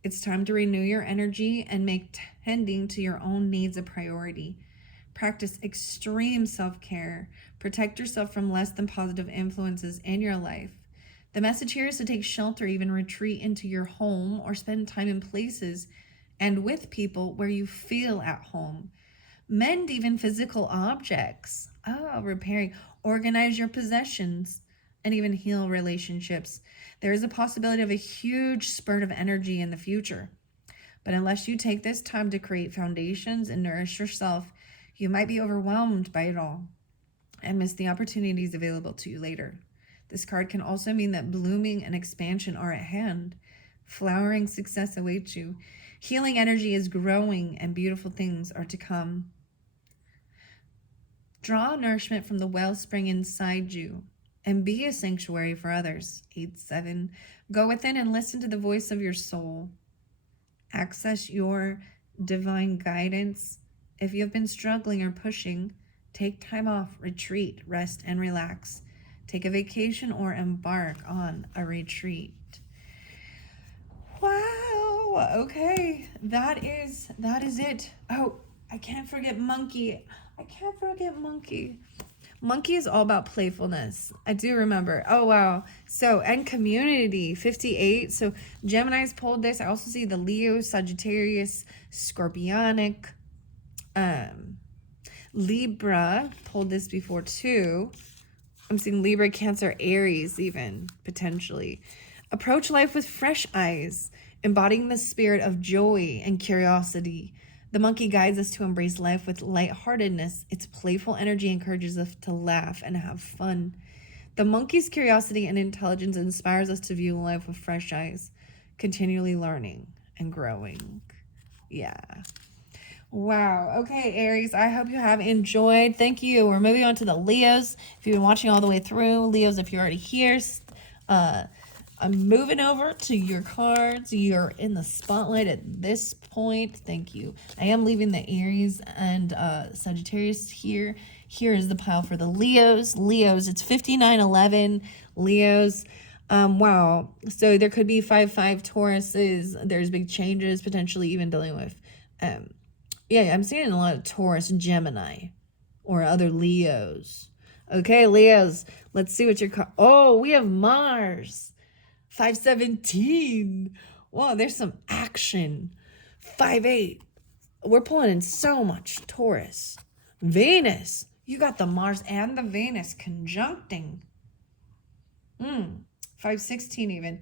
It's time to renew your energy and make tending to your own needs a priority. Practice extreme self-care. Protect yourself from less than positive influences in your life. The message here is to take shelter, even retreat into your home, or spend time in places and with people where you feel at home. Mend even physical objects. Repairing. Organize your possessions and even heal relationships. There is a possibility of a huge spurt of energy in the future. But unless you take this time to create foundations and nourish yourself, you might be overwhelmed by it all and miss the opportunities available to you later. This card can also mean that blooming and expansion are at hand. Flowering success awaits you. Healing energy is growing and beautiful things are to come. Draw nourishment from the wellspring inside you and be a sanctuary for others. 8-7. Go within and listen to the voice of your soul. Access your divine guidance. If you have been struggling or pushing, take time off, retreat, rest, and relax. Take a vacation or embark on a retreat. Wow. Okay. That is it. Oh, I can't forget Monkey. Monkey is all about playfulness. I do remember. Oh, wow. So, and community, 58. So, Gemini's pulled this. I also see the Leo, Sagittarius, Scorpionic. Libra pulled this before too. I'm seeing Libra, Cancer, Aries even, potentially. Approach life with fresh eyes, embodying the spirit of joy and curiosity. The monkey guides us to embrace life with lightheartedness. Its playful energy encourages us to laugh and have fun. The monkey's curiosity and intelligence inspires us to view life with fresh eyes, continually learning and growing. Yeah. Wow. Okay, Aries, I hope you have enjoyed. Thank you. We're moving on to the Leos. If you've been watching all the way through, Leos, if you're already here, I'm moving over to your cards. You're in the spotlight at this point. Thank you. I am leaving the Aries and Sagittarius here. Here is the pile for the Leos. Leos, it's 5911. Leos, wow. So there could be 5-5 Tauruses. There's big changes, potentially even dealing with, yeah, I'm seeing a lot of Taurus, Gemini, or other Leos. Okay, Leos, let's see what you're... Oh, we have Mars. 517. Wow, there's some action. 5-8. We're pulling in so much Taurus. Venus. You got the Mars and the Venus conjuncting. 5-16 even.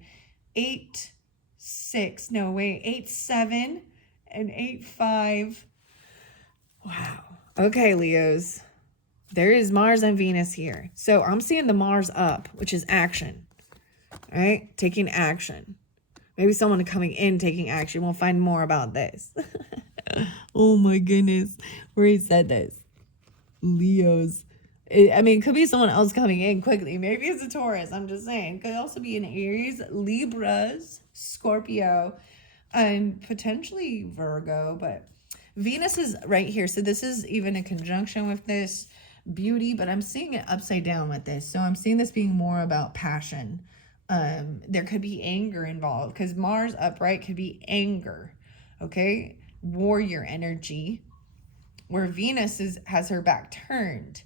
8-6. No, wait. 8-7 and 8-5. Wow. Okay, Leos. There is Mars and Venus here. So I'm seeing the Mars up, which is action. All right? Taking action. Maybe someone coming in taking action. We'll find more about this. Oh my goodness. Where he said this. Leos. It could be someone else coming in quickly. Maybe it's a Taurus. I'm just saying. Could also be an Aries, Libras, Scorpio, and potentially Virgo. But Venus is right here. So this is even a conjunction with this beauty. But I'm seeing it upside down with this. So I'm seeing this being more about passion. There could be anger involved. Because Mars upright could be anger. Okay? Warrior energy. Where Venus has her back turned.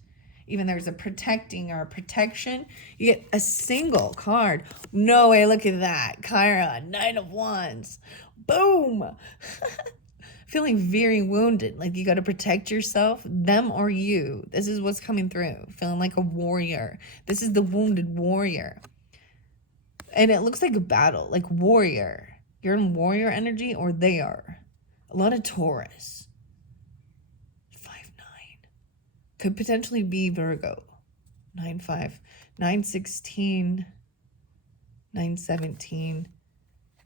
Even there's a protecting or a protection. You get a single card. No way, look at that. Chiron, 9 of Wands. Boom. Feeling very wounded. Like you got to protect yourself, them or you. This is what's coming through. Feeling like a warrior. This is the wounded warrior. And it looks like a battle, like warrior. You're in warrior energy or they are. A lot of Taurus. Could potentially be Virgo. 9-5, 9-16, 9-17,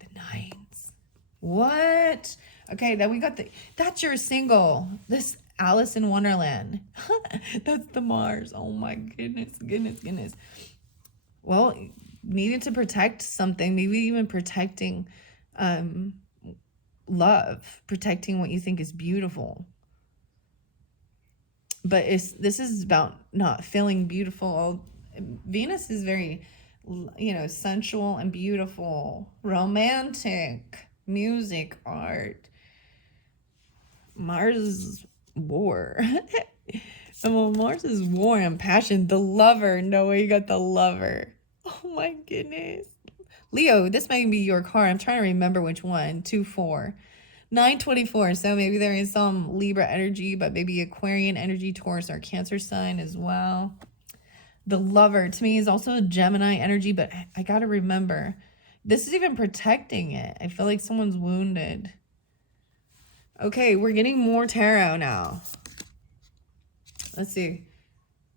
the 9s. What? Okay, then we got that's your single. This Alice in Wonderland. That's the Mars. Oh my goodness. Well, needed to protect something, maybe even protecting love, protecting what you think is beautiful. But this is about not feeling beautiful. Venus is very, sensual and beautiful, romantic, music, art. Mars is war. Well, Mars is war and passion. The lover. No way, you got the lover. Oh my goodness. Leo, this might be your card. I'm trying to remember which one. 2-4. 9-24, so maybe there is some Libra energy, but maybe Aquarian energy, Taurus, or Cancer sign as well. The lover, to me, is also a Gemini energy, but I got to remember, this is even protecting it. I feel like someone's wounded. Okay, we're getting more tarot now. Let's see.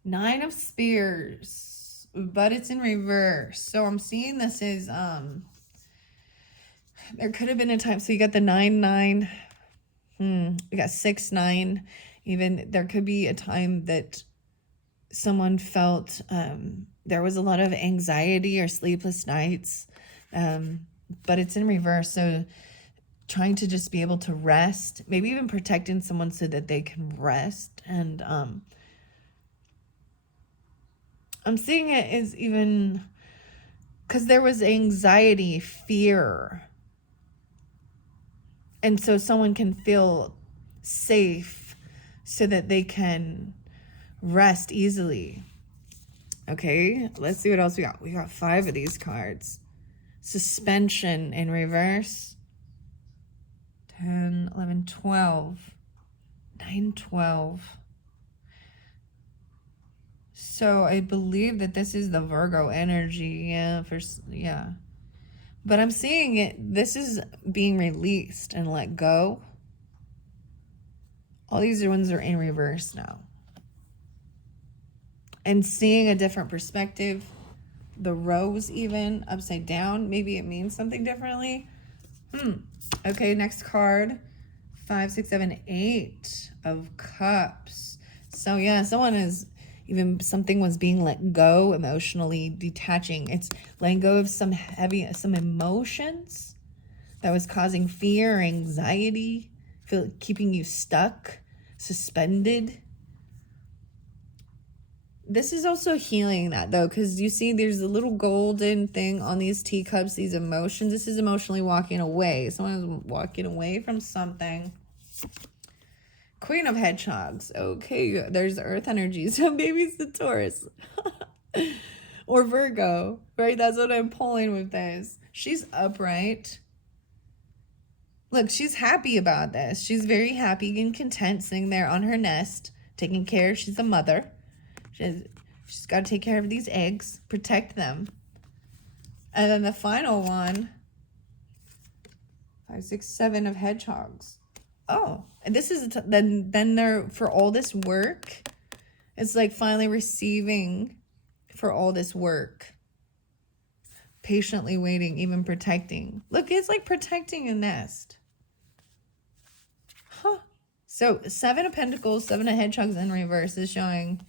9 of Spears, but it's in reverse. So I'm seeing this is... there could have been a time. So you got the 9-9. You got 6-9. Even there could be a time that someone felt there was a lot of anxiety or sleepless nights. But it's in reverse. So trying to just be able to rest. Maybe even protecting someone so that they can rest. And I'm seeing it as even... because there was anxiety, fear. And so someone can feel safe so that they can rest easily. Okay, let's see what else we got. We got 5 of these cards. Suspension in reverse. 10, 11, 12. 9, 12. So I believe that this is the Virgo energy. Yeah. But I'm seeing it, this is being released and let go. All these ones are in reverse now. And seeing a different perspective. The rose even upside down. Maybe it means something differently. Okay, next card. 5, 6, 7, 8 of Cups. So yeah, someone is... even something was being let go, emotionally detaching. It's letting go of some emotions that was causing fear, anxiety, keeping you stuck, suspended. This is also healing that though, because you see there's a little golden thing on these teacups, these emotions. This is emotionally walking away. Someone is walking away from something. Queen of Hedgehogs. Okay, there's earth energy. So maybe it's the Taurus. Or Virgo, right? That's what I'm pulling with this. She's upright. Look, she's happy about this. She's very happy and content sitting there on her nest, taking care. She's a mother. She's got to take care of these eggs, protect them. And then the final one, 5, 6, 7 of hedgehogs. Oh, and this is then they're for all this work. It's like finally receiving for all this work. Patiently waiting, even protecting. Look, it's like protecting a nest. Huh. So 7 of Pentacles, 7 of Hedgehogs in reverse is showing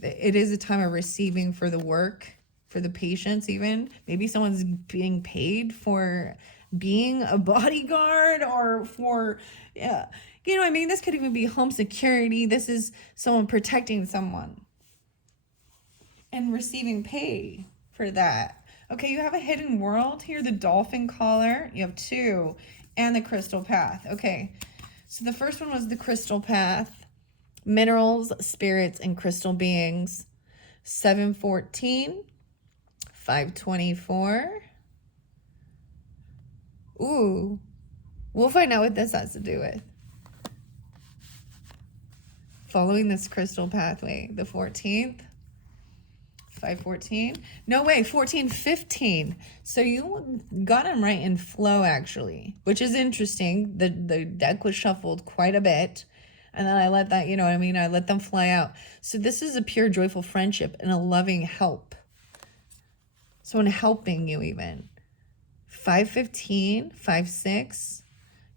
that it is a time of receiving for the work, for the patience even. Maybe someone's being paid for being a bodyguard or for, yeah. You know what I mean? This could even be home security. This is someone protecting someone and receiving pay for that. Okay, you have a hidden world here, the dolphin collar. You have 2 and the crystal path. Okay, so the first one was the crystal path. Minerals, spirits, and crystal beings. 714, 524. Ooh, we'll find out what this has to do with. Following this crystal pathway, the 14th. 514. No way, 14, 15. So you got them right in flow, actually, which is interesting. The deck was shuffled quite a bit. And then I let that, you know what I mean? I let them fly out. So this is a pure, joyful friendship and a loving help. So in helping you even. 515, 56.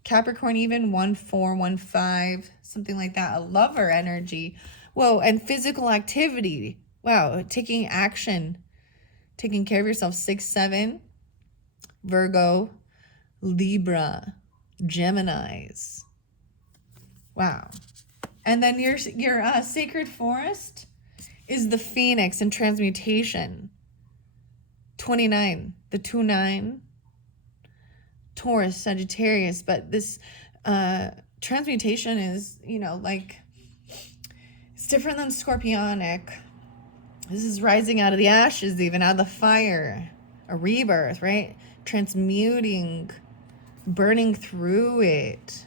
Capricorn even 14, 15. Something like that. A lover energy. Whoa, and physical activity. Wow, taking action, taking care of yourself. 6, 7, Virgo, Libra, Geminis. Wow. And then your sacred forest is the Phoenix and transmutation. 29, the 2-9, Taurus, Sagittarius. But this transmutation is, you know, like, it's different than Scorpionic. This is rising out of the ashes, even out of the fire. A rebirth, right? Transmuting, burning through it.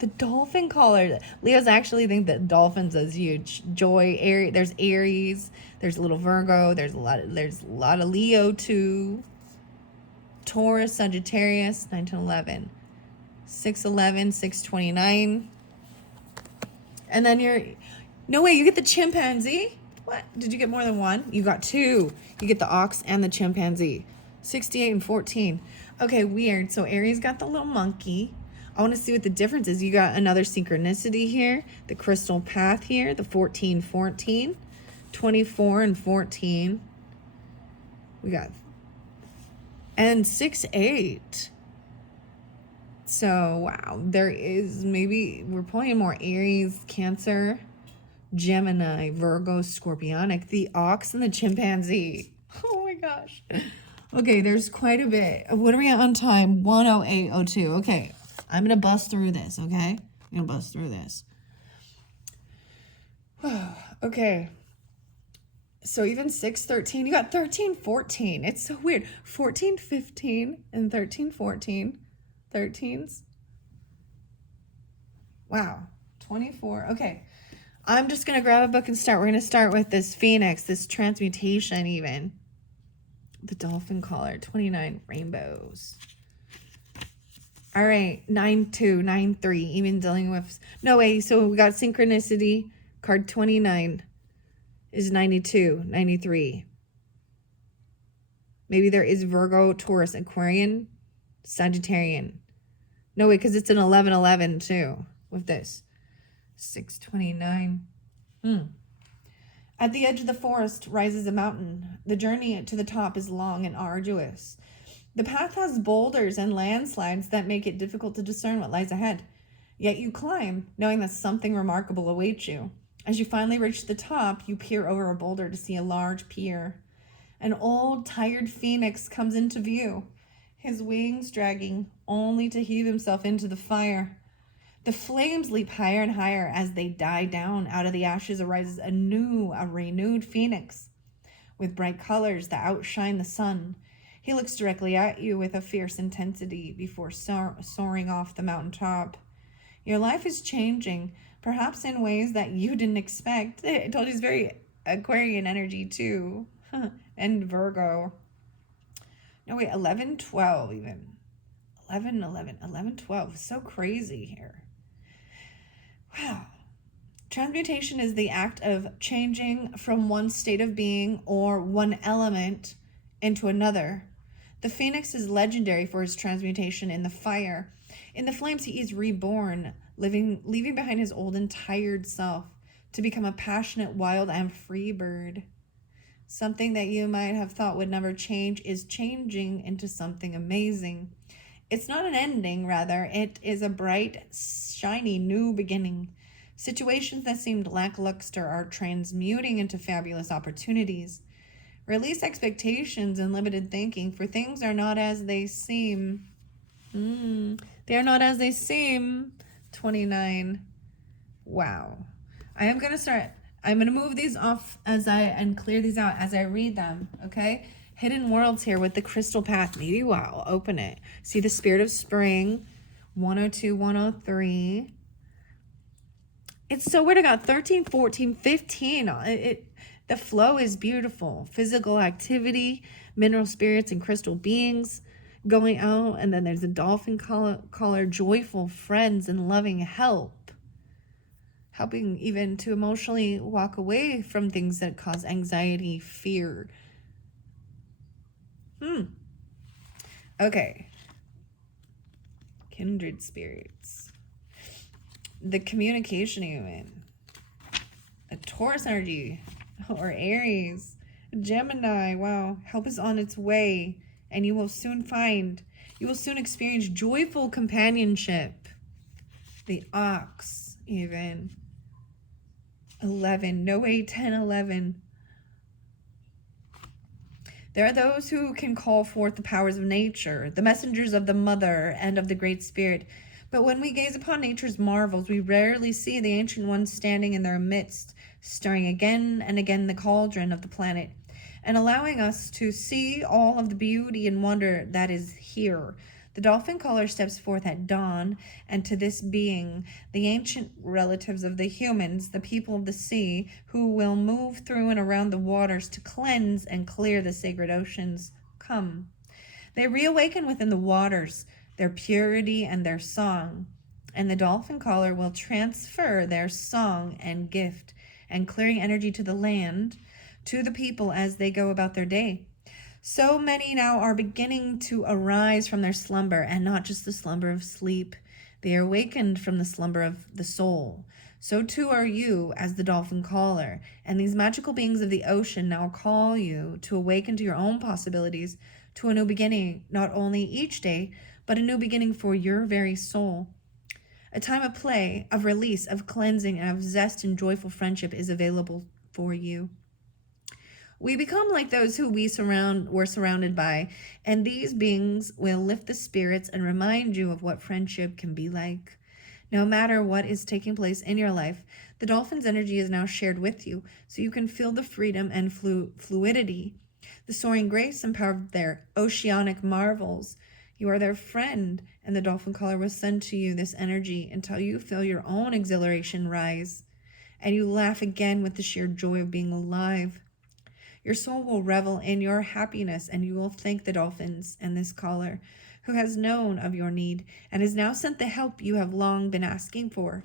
The dolphin collar. Leos actually think that dolphins is huge. Joy, Aries. There's Aries. There's a little Virgo. There's a lot of Leo too. Taurus, Sagittarius, 9 to 11. 611, 629. And then no way, you get the chimpanzee? What? Did you get more than one? You got 2. You get the ox and the chimpanzee. 68 and 14. Okay, weird. So Aries got the little monkey. I want to see what the difference is. You got another synchronicity here. The crystal path here. The 14, 14. 24 and 14. We got... And 6, 8. So, wow. There is maybe... We're pulling in more Aries, Cancer... Gemini, Virgo, Scorpionic, the ox, and the chimpanzee. Oh my gosh. Okay, there's quite a bit. What are we at on time? 1:08:02. Okay, I'm going to bust through this, okay? I'm going to bust through this. Okay. So even 6:13, you got 13:14. It's so weird. 14:15 and 13:14. 13s. Wow. 24. Okay. I'm just going to grab a book and start. We're going to start with this Phoenix, this transmutation even. The dolphin collar, 29 rainbows. All right, 9-2, 9-3, even dealing with... No way, so we got synchronicity. Card 29 is 92, 93. Maybe there is Virgo, Taurus, Aquarian, Sagittarian. No way, because it's an 11-11 too with this. 629. At the edge of the forest rises a mountain. The journey to the top is long and arduous. The path has boulders and landslides that make it difficult to discern what lies ahead. Yet you climb, knowing that something remarkable awaits you. As you finally reach the top, you peer over a boulder to see a large pier. An old, tired phoenix comes into view, his wings dragging, only to heave himself into the fire. The flames leap higher and higher. As they die down, out of the ashes arises a renewed phoenix with bright colors that outshine the sun. He looks directly at you with a fierce intensity before soaring off the mountaintop. Your life is changing, perhaps in ways that you didn't expect. I told you he's very Aquarian energy too. And Virgo. No, wait, 11, 12 even. 11, 11, 11, 12. So crazy here. Wow. Transmutation is the act of changing from one state of being or one element into another. The phoenix is legendary for his transmutation in the fire. In the flames, he is reborn, leaving behind his old and tired self to become a passionate, wild, and free bird. Something that you might have thought would never change is changing into something amazing. It's not an ending, rather, it is a bright, shiny new beginning. Situations that seemed lackluster are transmuting into fabulous opportunities. Release expectations and limited thinking, for things are not as they seem. They are not as they seem. 29. Wow. I'm going to move these off and clear these out as I read them, okay? Hidden worlds here with the crystal path. Maybe, wow, open it. See the spirit of spring, 102, 103. It's so weird. I got 13, 14, 15. The flow is beautiful. Physical activity, mineral spirits, and crystal beings going out. And then there's a dolphin collar, joyful friends and loving help. Helping even to emotionally walk away from things that cause anxiety, fear. Okay. Kindred spirits. The communication even. A Taurus energy or Aries. Gemini. Wow. Help is on its way. And you will soon experience joyful companionship. The Ox even. 11. No way, 10, 11. There are those who can call forth the powers of nature, the messengers of the Mother and of the Great Spirit. But when we gaze upon nature's marvels, we rarely see the Ancient Ones standing in their midst, stirring again and again the cauldron of the planet, and allowing us to see all of the beauty and wonder that is here. The dolphin caller steps forth at dawn, and to this being, the ancient relatives of the humans, the people of the sea, who will move through and around the waters to cleanse and clear the sacred oceans, come. They reawaken within the waters their purity and their song, and the dolphin caller will transfer their song and gift and clearing energy to the land, to the people as they go about their day. So many now are beginning to arise from their slumber, and not just the slumber of sleep. They are awakened from the slumber of the soul. So too are you as the dolphin caller, and these magical beings of the ocean now call you to awaken to your own possibilities, to a new beginning, not only each day, but a new beginning for your very soul. A time of play, of release, of cleansing, and of zest and joyful friendship is available for you. We become like those who we're surrounded by, and these beings will lift the spirits and remind you of what friendship can be like. No matter what is taking place in your life, the dolphin's energy is now shared with you, so you can feel the freedom and fluidity, the soaring grace and power of their oceanic marvels. You are their friend, and the dolphin caller will send to you this energy until you feel your own exhilaration rise, and you laugh again with the sheer joy of being alive. Your soul will revel in your happiness, and you will thank the dolphins and this caller who has known of your need and has now sent the help you have long been asking for.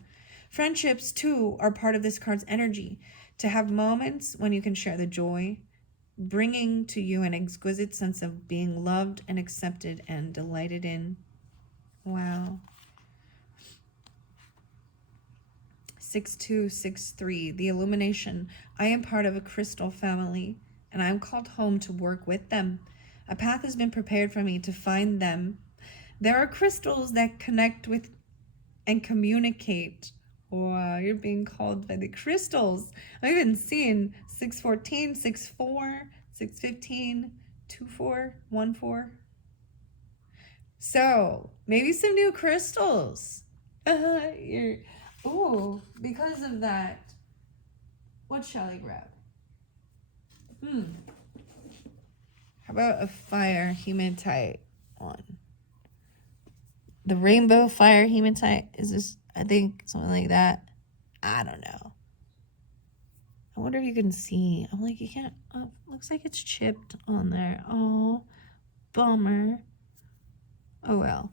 Friendships, too, are part of this card's energy, to have moments when you can share the joy, bringing to you an exquisite sense of being loved and accepted and delighted in. Wow. 6263, the illumination. I am part of a crystal family, and I am called home to work with them. A path has been prepared for me to find them. There are crystals that connect with and communicate. Wow, you're being called by the crystals. I've even seen 614, 64, 615, 24, 14. So maybe some new crystals. Because of that, what shall I grab? How about a fire hematite one? The rainbow fire hematite. Is this, I think, something like that? I don't know. I wonder if you can see. I'm like, you can't. Oh, looks like it's chipped on there. Oh, bummer. Oh well.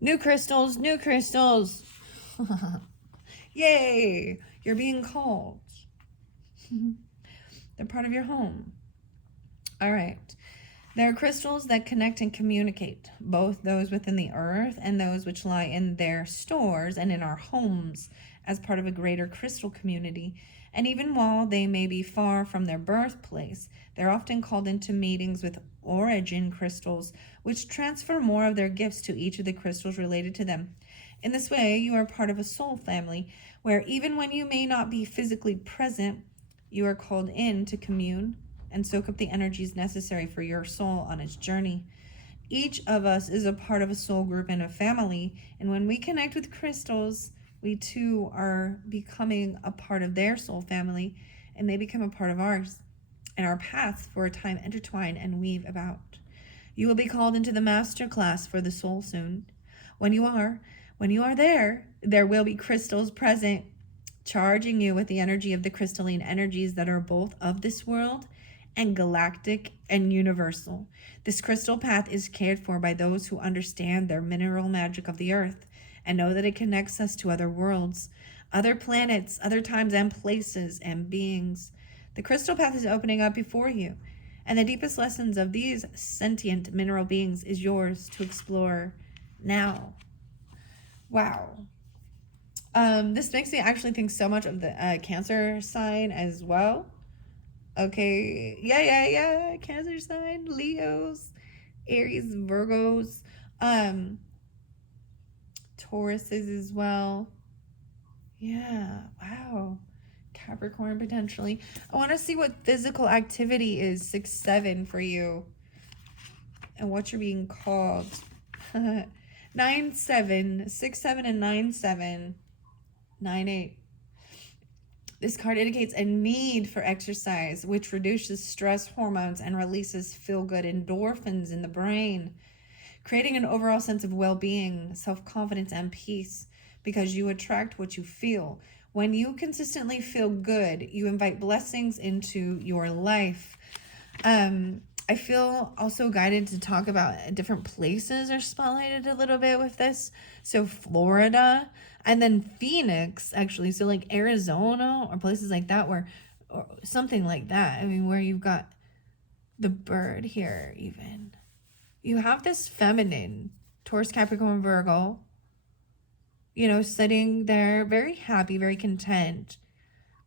New crystals, new crystals. Yay! You're being called. They're part of your home. All right. There are crystals that connect and communicate, both those within the earth and those which lie in their stores and in our homes as part of a greater crystal community. And even while they may be far from their birthplace, they're often called into meetings with origin crystals, which transfer more of their gifts to each of the crystals related to them. In this way, you are part of a soul family where even when you may not be physically present, you are called in to commune and soak up the energies necessary for your soul on its journey. Each of us is a part of a soul group and a family, and when we connect with crystals, we too are becoming a part of their soul family, and they become a part of ours, and our paths for a time intertwine and weave about. You will be called into the master class for the soul soon. When you are there will be crystals present, charging you with the energy of the crystalline energies that are both of this world and galactic and universal. This crystal path is cared for by those who understand their mineral magic of the earth and know that it connects us to other worlds, other planets, other times and places and beings. The crystal path is opening up before you, and the deepest lessons of these sentient mineral beings is yours to explore now. Wow. This makes me actually think so much of the Cancer sign as well. Okay, yeah. Cancer sign, Leos, Aries, Virgos, Tauruses as well. Yeah, wow. Capricorn potentially. I want to see what physical activity is 6-7 for you and what you're being called. 9-7, 6-7 and 9-7, 9-8. This card indicates a need for exercise, which reduces stress hormones and releases feel-good endorphins in the brain, creating an overall sense of well-being, self-confidence, and peace, because you attract what you feel. When you consistently feel good, you invite blessings into your life. I feel also guided to talk about different places are spotlighted a little bit with this. So Florida and then Phoenix, actually. So like Arizona or places like that or something like that. I mean, where you've got the bird here even. You have this feminine, Taurus, Capricorn, Virgo, sitting there very happy, very content,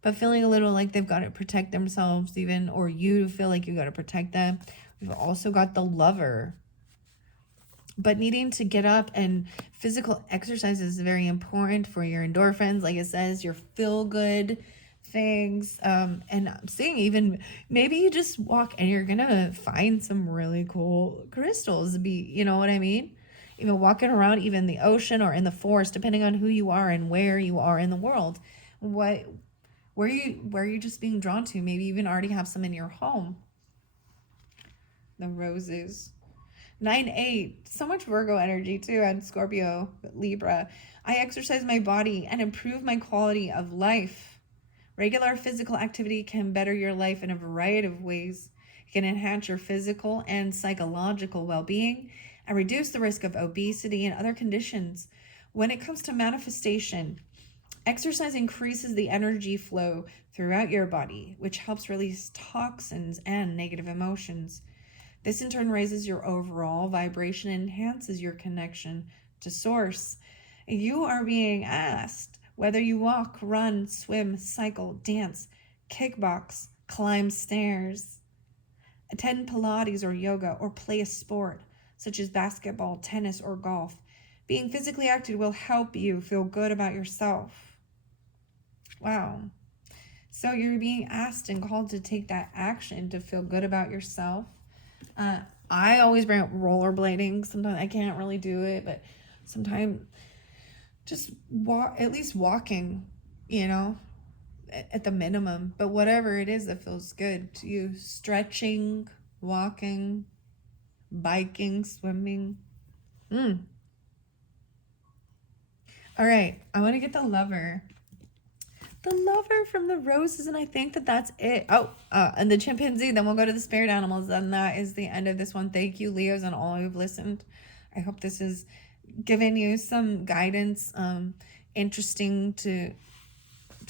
but feeling a little like they've got to protect themselves even, or you feel like you got to protect them. We've also got the Lover, but needing to get up, and physical exercise is very important for your endorphins, like it says, your feel good things. And I'm seeing even maybe you just walk and you're gonna find some really cool crystals, you know what I mean? Even walking around, even the ocean or in the forest, depending on who you are and where you are in the world. Where are you just being drawn to? Maybe even already have some in your home. The roses. 9-8. So much Virgo energy too, and Scorpio, Libra. I exercise my body and improve my quality of life. Regular physical activity can better your life in a variety of ways. It can enhance your physical and psychological well-being and reduce the risk of obesity and other conditions. When it comes to manifestation, exercise increases the energy flow throughout your body, which helps release toxins and negative emotions. This in turn raises your overall vibration and enhances your connection to source. You are being asked whether you walk, run, swim, cycle, dance, kickbox, climb stairs, attend Pilates or yoga, or play a sport such as basketball, tennis, or golf. Being physically active will help you feel good about yourself. Wow. So you're being asked and called to take that action to feel good about yourself. I always bring up rollerblading. Sometimes I can't really do it, but sometimes just at least walking, at the minimum. But whatever it is that feels good to you. Stretching, walking, biking, swimming. All right, I want to get the Lover. The Lover from the Roses, and I think that that's it. Oh, and the Chimpanzee. Then we'll go to the Spirit Animals, and that is the end of this one. Thank you, Leos, and all who've listened. I hope this is giving you some guidance, interesting to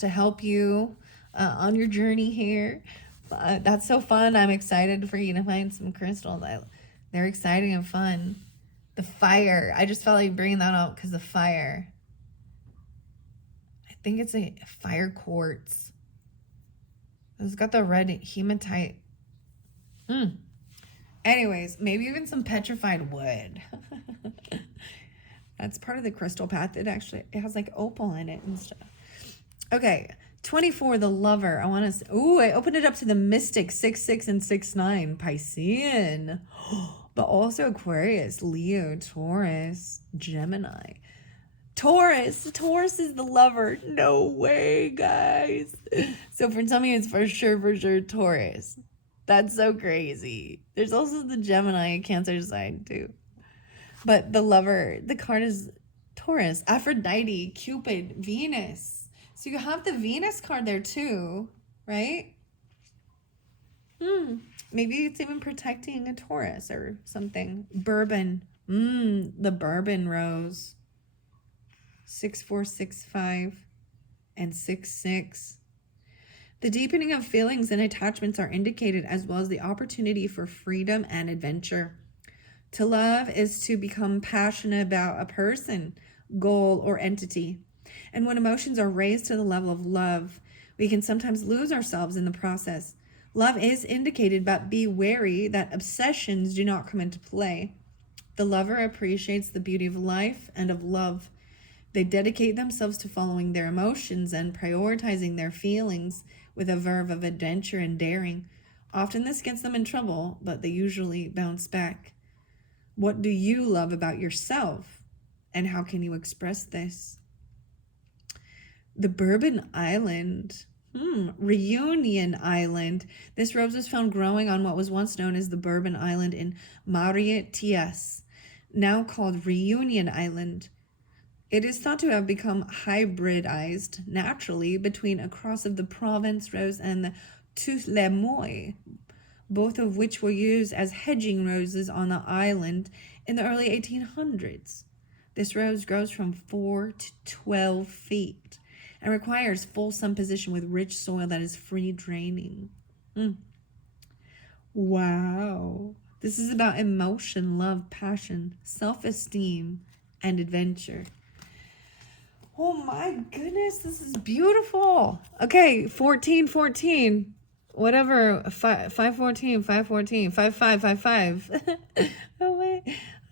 help you on your journey here. That's so fun. I'm excited for you to find some crystals. They're exciting and fun. The fire. I just felt like bringing that up because the fire. I think it's a fire quartz. It's got the red hematite. Anyways, maybe even some petrified wood. That's part of the crystal path. It has like opal in it and stuff. Okay, 24, the Lover. I want to. Ooh, I opened it up to the Mystic, 6-6 and 6-9, Piscean, but also Aquarius, Leo, Taurus, Gemini. Taurus is the Lover. No way, guys. So for some of you, it's for sure Taurus. That's so crazy. There's also the Gemini Cancer sign too. But the Lover, the card is Taurus, Aphrodite, Cupid, Venus. So you have the Venus card there too, right? Maybe it's even protecting a Taurus or something. Bourbon. The Bourbon Rose. 6, 4, 6, 5, and 6, 6. The deepening of feelings and attachments are indicated, as well as the opportunity for freedom and adventure. To love is to become passionate about a person, goal, or entity. And when emotions are raised to the level of love, we can sometimes lose ourselves in the process. Love is indicated, but be wary that obsessions do not come into play. The Lover appreciates the beauty of life and of love. They dedicate themselves to following their emotions and prioritizing their feelings with a verve of adventure and daring. Often this gets them in trouble, but they usually bounce back. What do you love about yourself, and how can you express this? The Bourbon Island. Reunion Island. This rose was found growing on what was once known as the Bourbon Island in Mauritius, now called Reunion Island. It is thought to have become hybridized naturally between a cross of the Provence rose and the Tousse-les-Mois, both of which were used as hedging roses on the island in the early 1800s. This rose grows from 4 to 12 feet and requires full sun position with rich soil that is free draining. Wow. This is about emotion, love, passion, self-esteem, and adventure. Oh my goodness, this is beautiful. Okay, 14, whatever, 514, 55. Oh wait,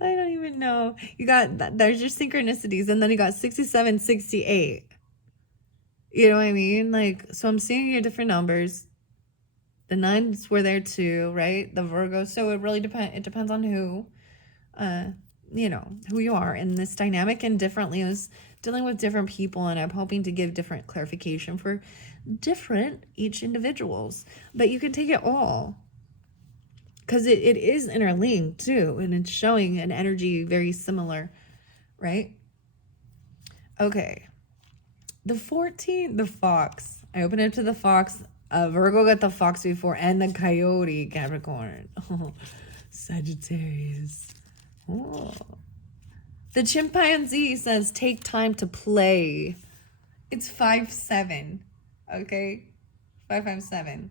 I don't even know. You got, there's your synchronicities, and then you got 67, 68. You know what I mean? Like, so I'm seeing your different numbers. The 9s were there too, right? The Virgo. So it really depends on who, who you are in this dynamic, and different Leos dealing with different people, and I'm hoping to give different clarification for each individuals, but you can take it all because it is interlinked too, and it's showing an energy very similar, right? Okay, the 14, the Fox. I opened it to the Fox. Virgo got the Fox before, and the Coyote, Capricorn. Sagittarius. Oh. The Chimpanzee says, take time to play. It's 5-7. Okay? 5-5-7.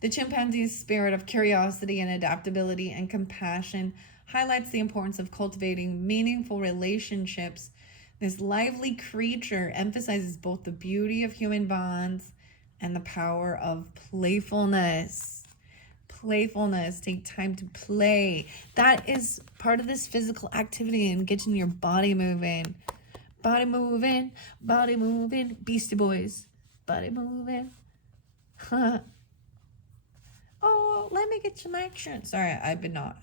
The chimpanzee's spirit of curiosity and adaptability and compassion highlights the importance of cultivating meaningful relationships. This lively creature emphasizes both the beauty of human bonds and the power of playfulness. Take time to play. That is part of this physical activity and getting your body moving. Beastie Boys. Body moving. Oh, let me get some action. Sorry, I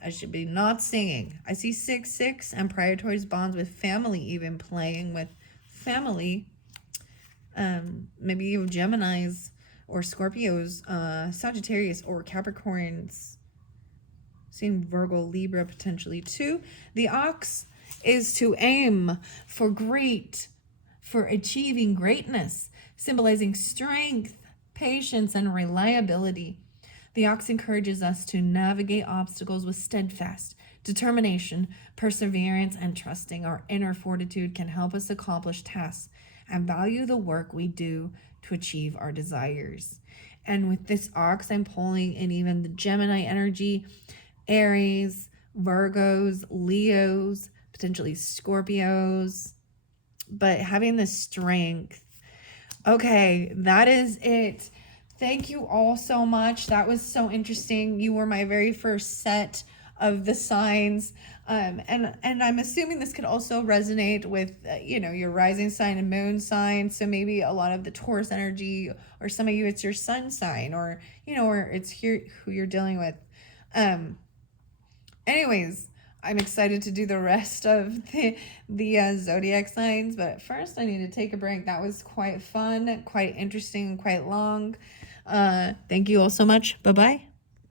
should be not singing. I see 6-6 and prioritize bonds with family, even playing with family. Maybe you have Geminis or Scorpios, Sagittarius or Capricorns. Seeing Virgo, Libra potentially too. The ox is to aim for achieving greatness, symbolizing strength, patience, and reliability. The ox encourages us to navigate obstacles with steadfast determination, perseverance, and trusting. Our inner fortitude can help us accomplish tasks and value the work we do to achieve our desires. And with this ox, I'm pulling in even the Gemini energy, Aries, Virgos, Leos, potentially Scorpios, but having the strength. Okay, that is it. Thank you all so much. That was so interesting. You were my very first set of the signs. And I'm assuming this could also resonate with, your rising sign and moon sign. So maybe a lot of the Taurus energy, or some of you, it's your sun sign, or, or it's who you're dealing with. Anyways, I'm excited to do the rest of the zodiac signs, but first I need to take a break. That was quite fun, quite interesting, quite long. Thank you all so much. Bye-bye.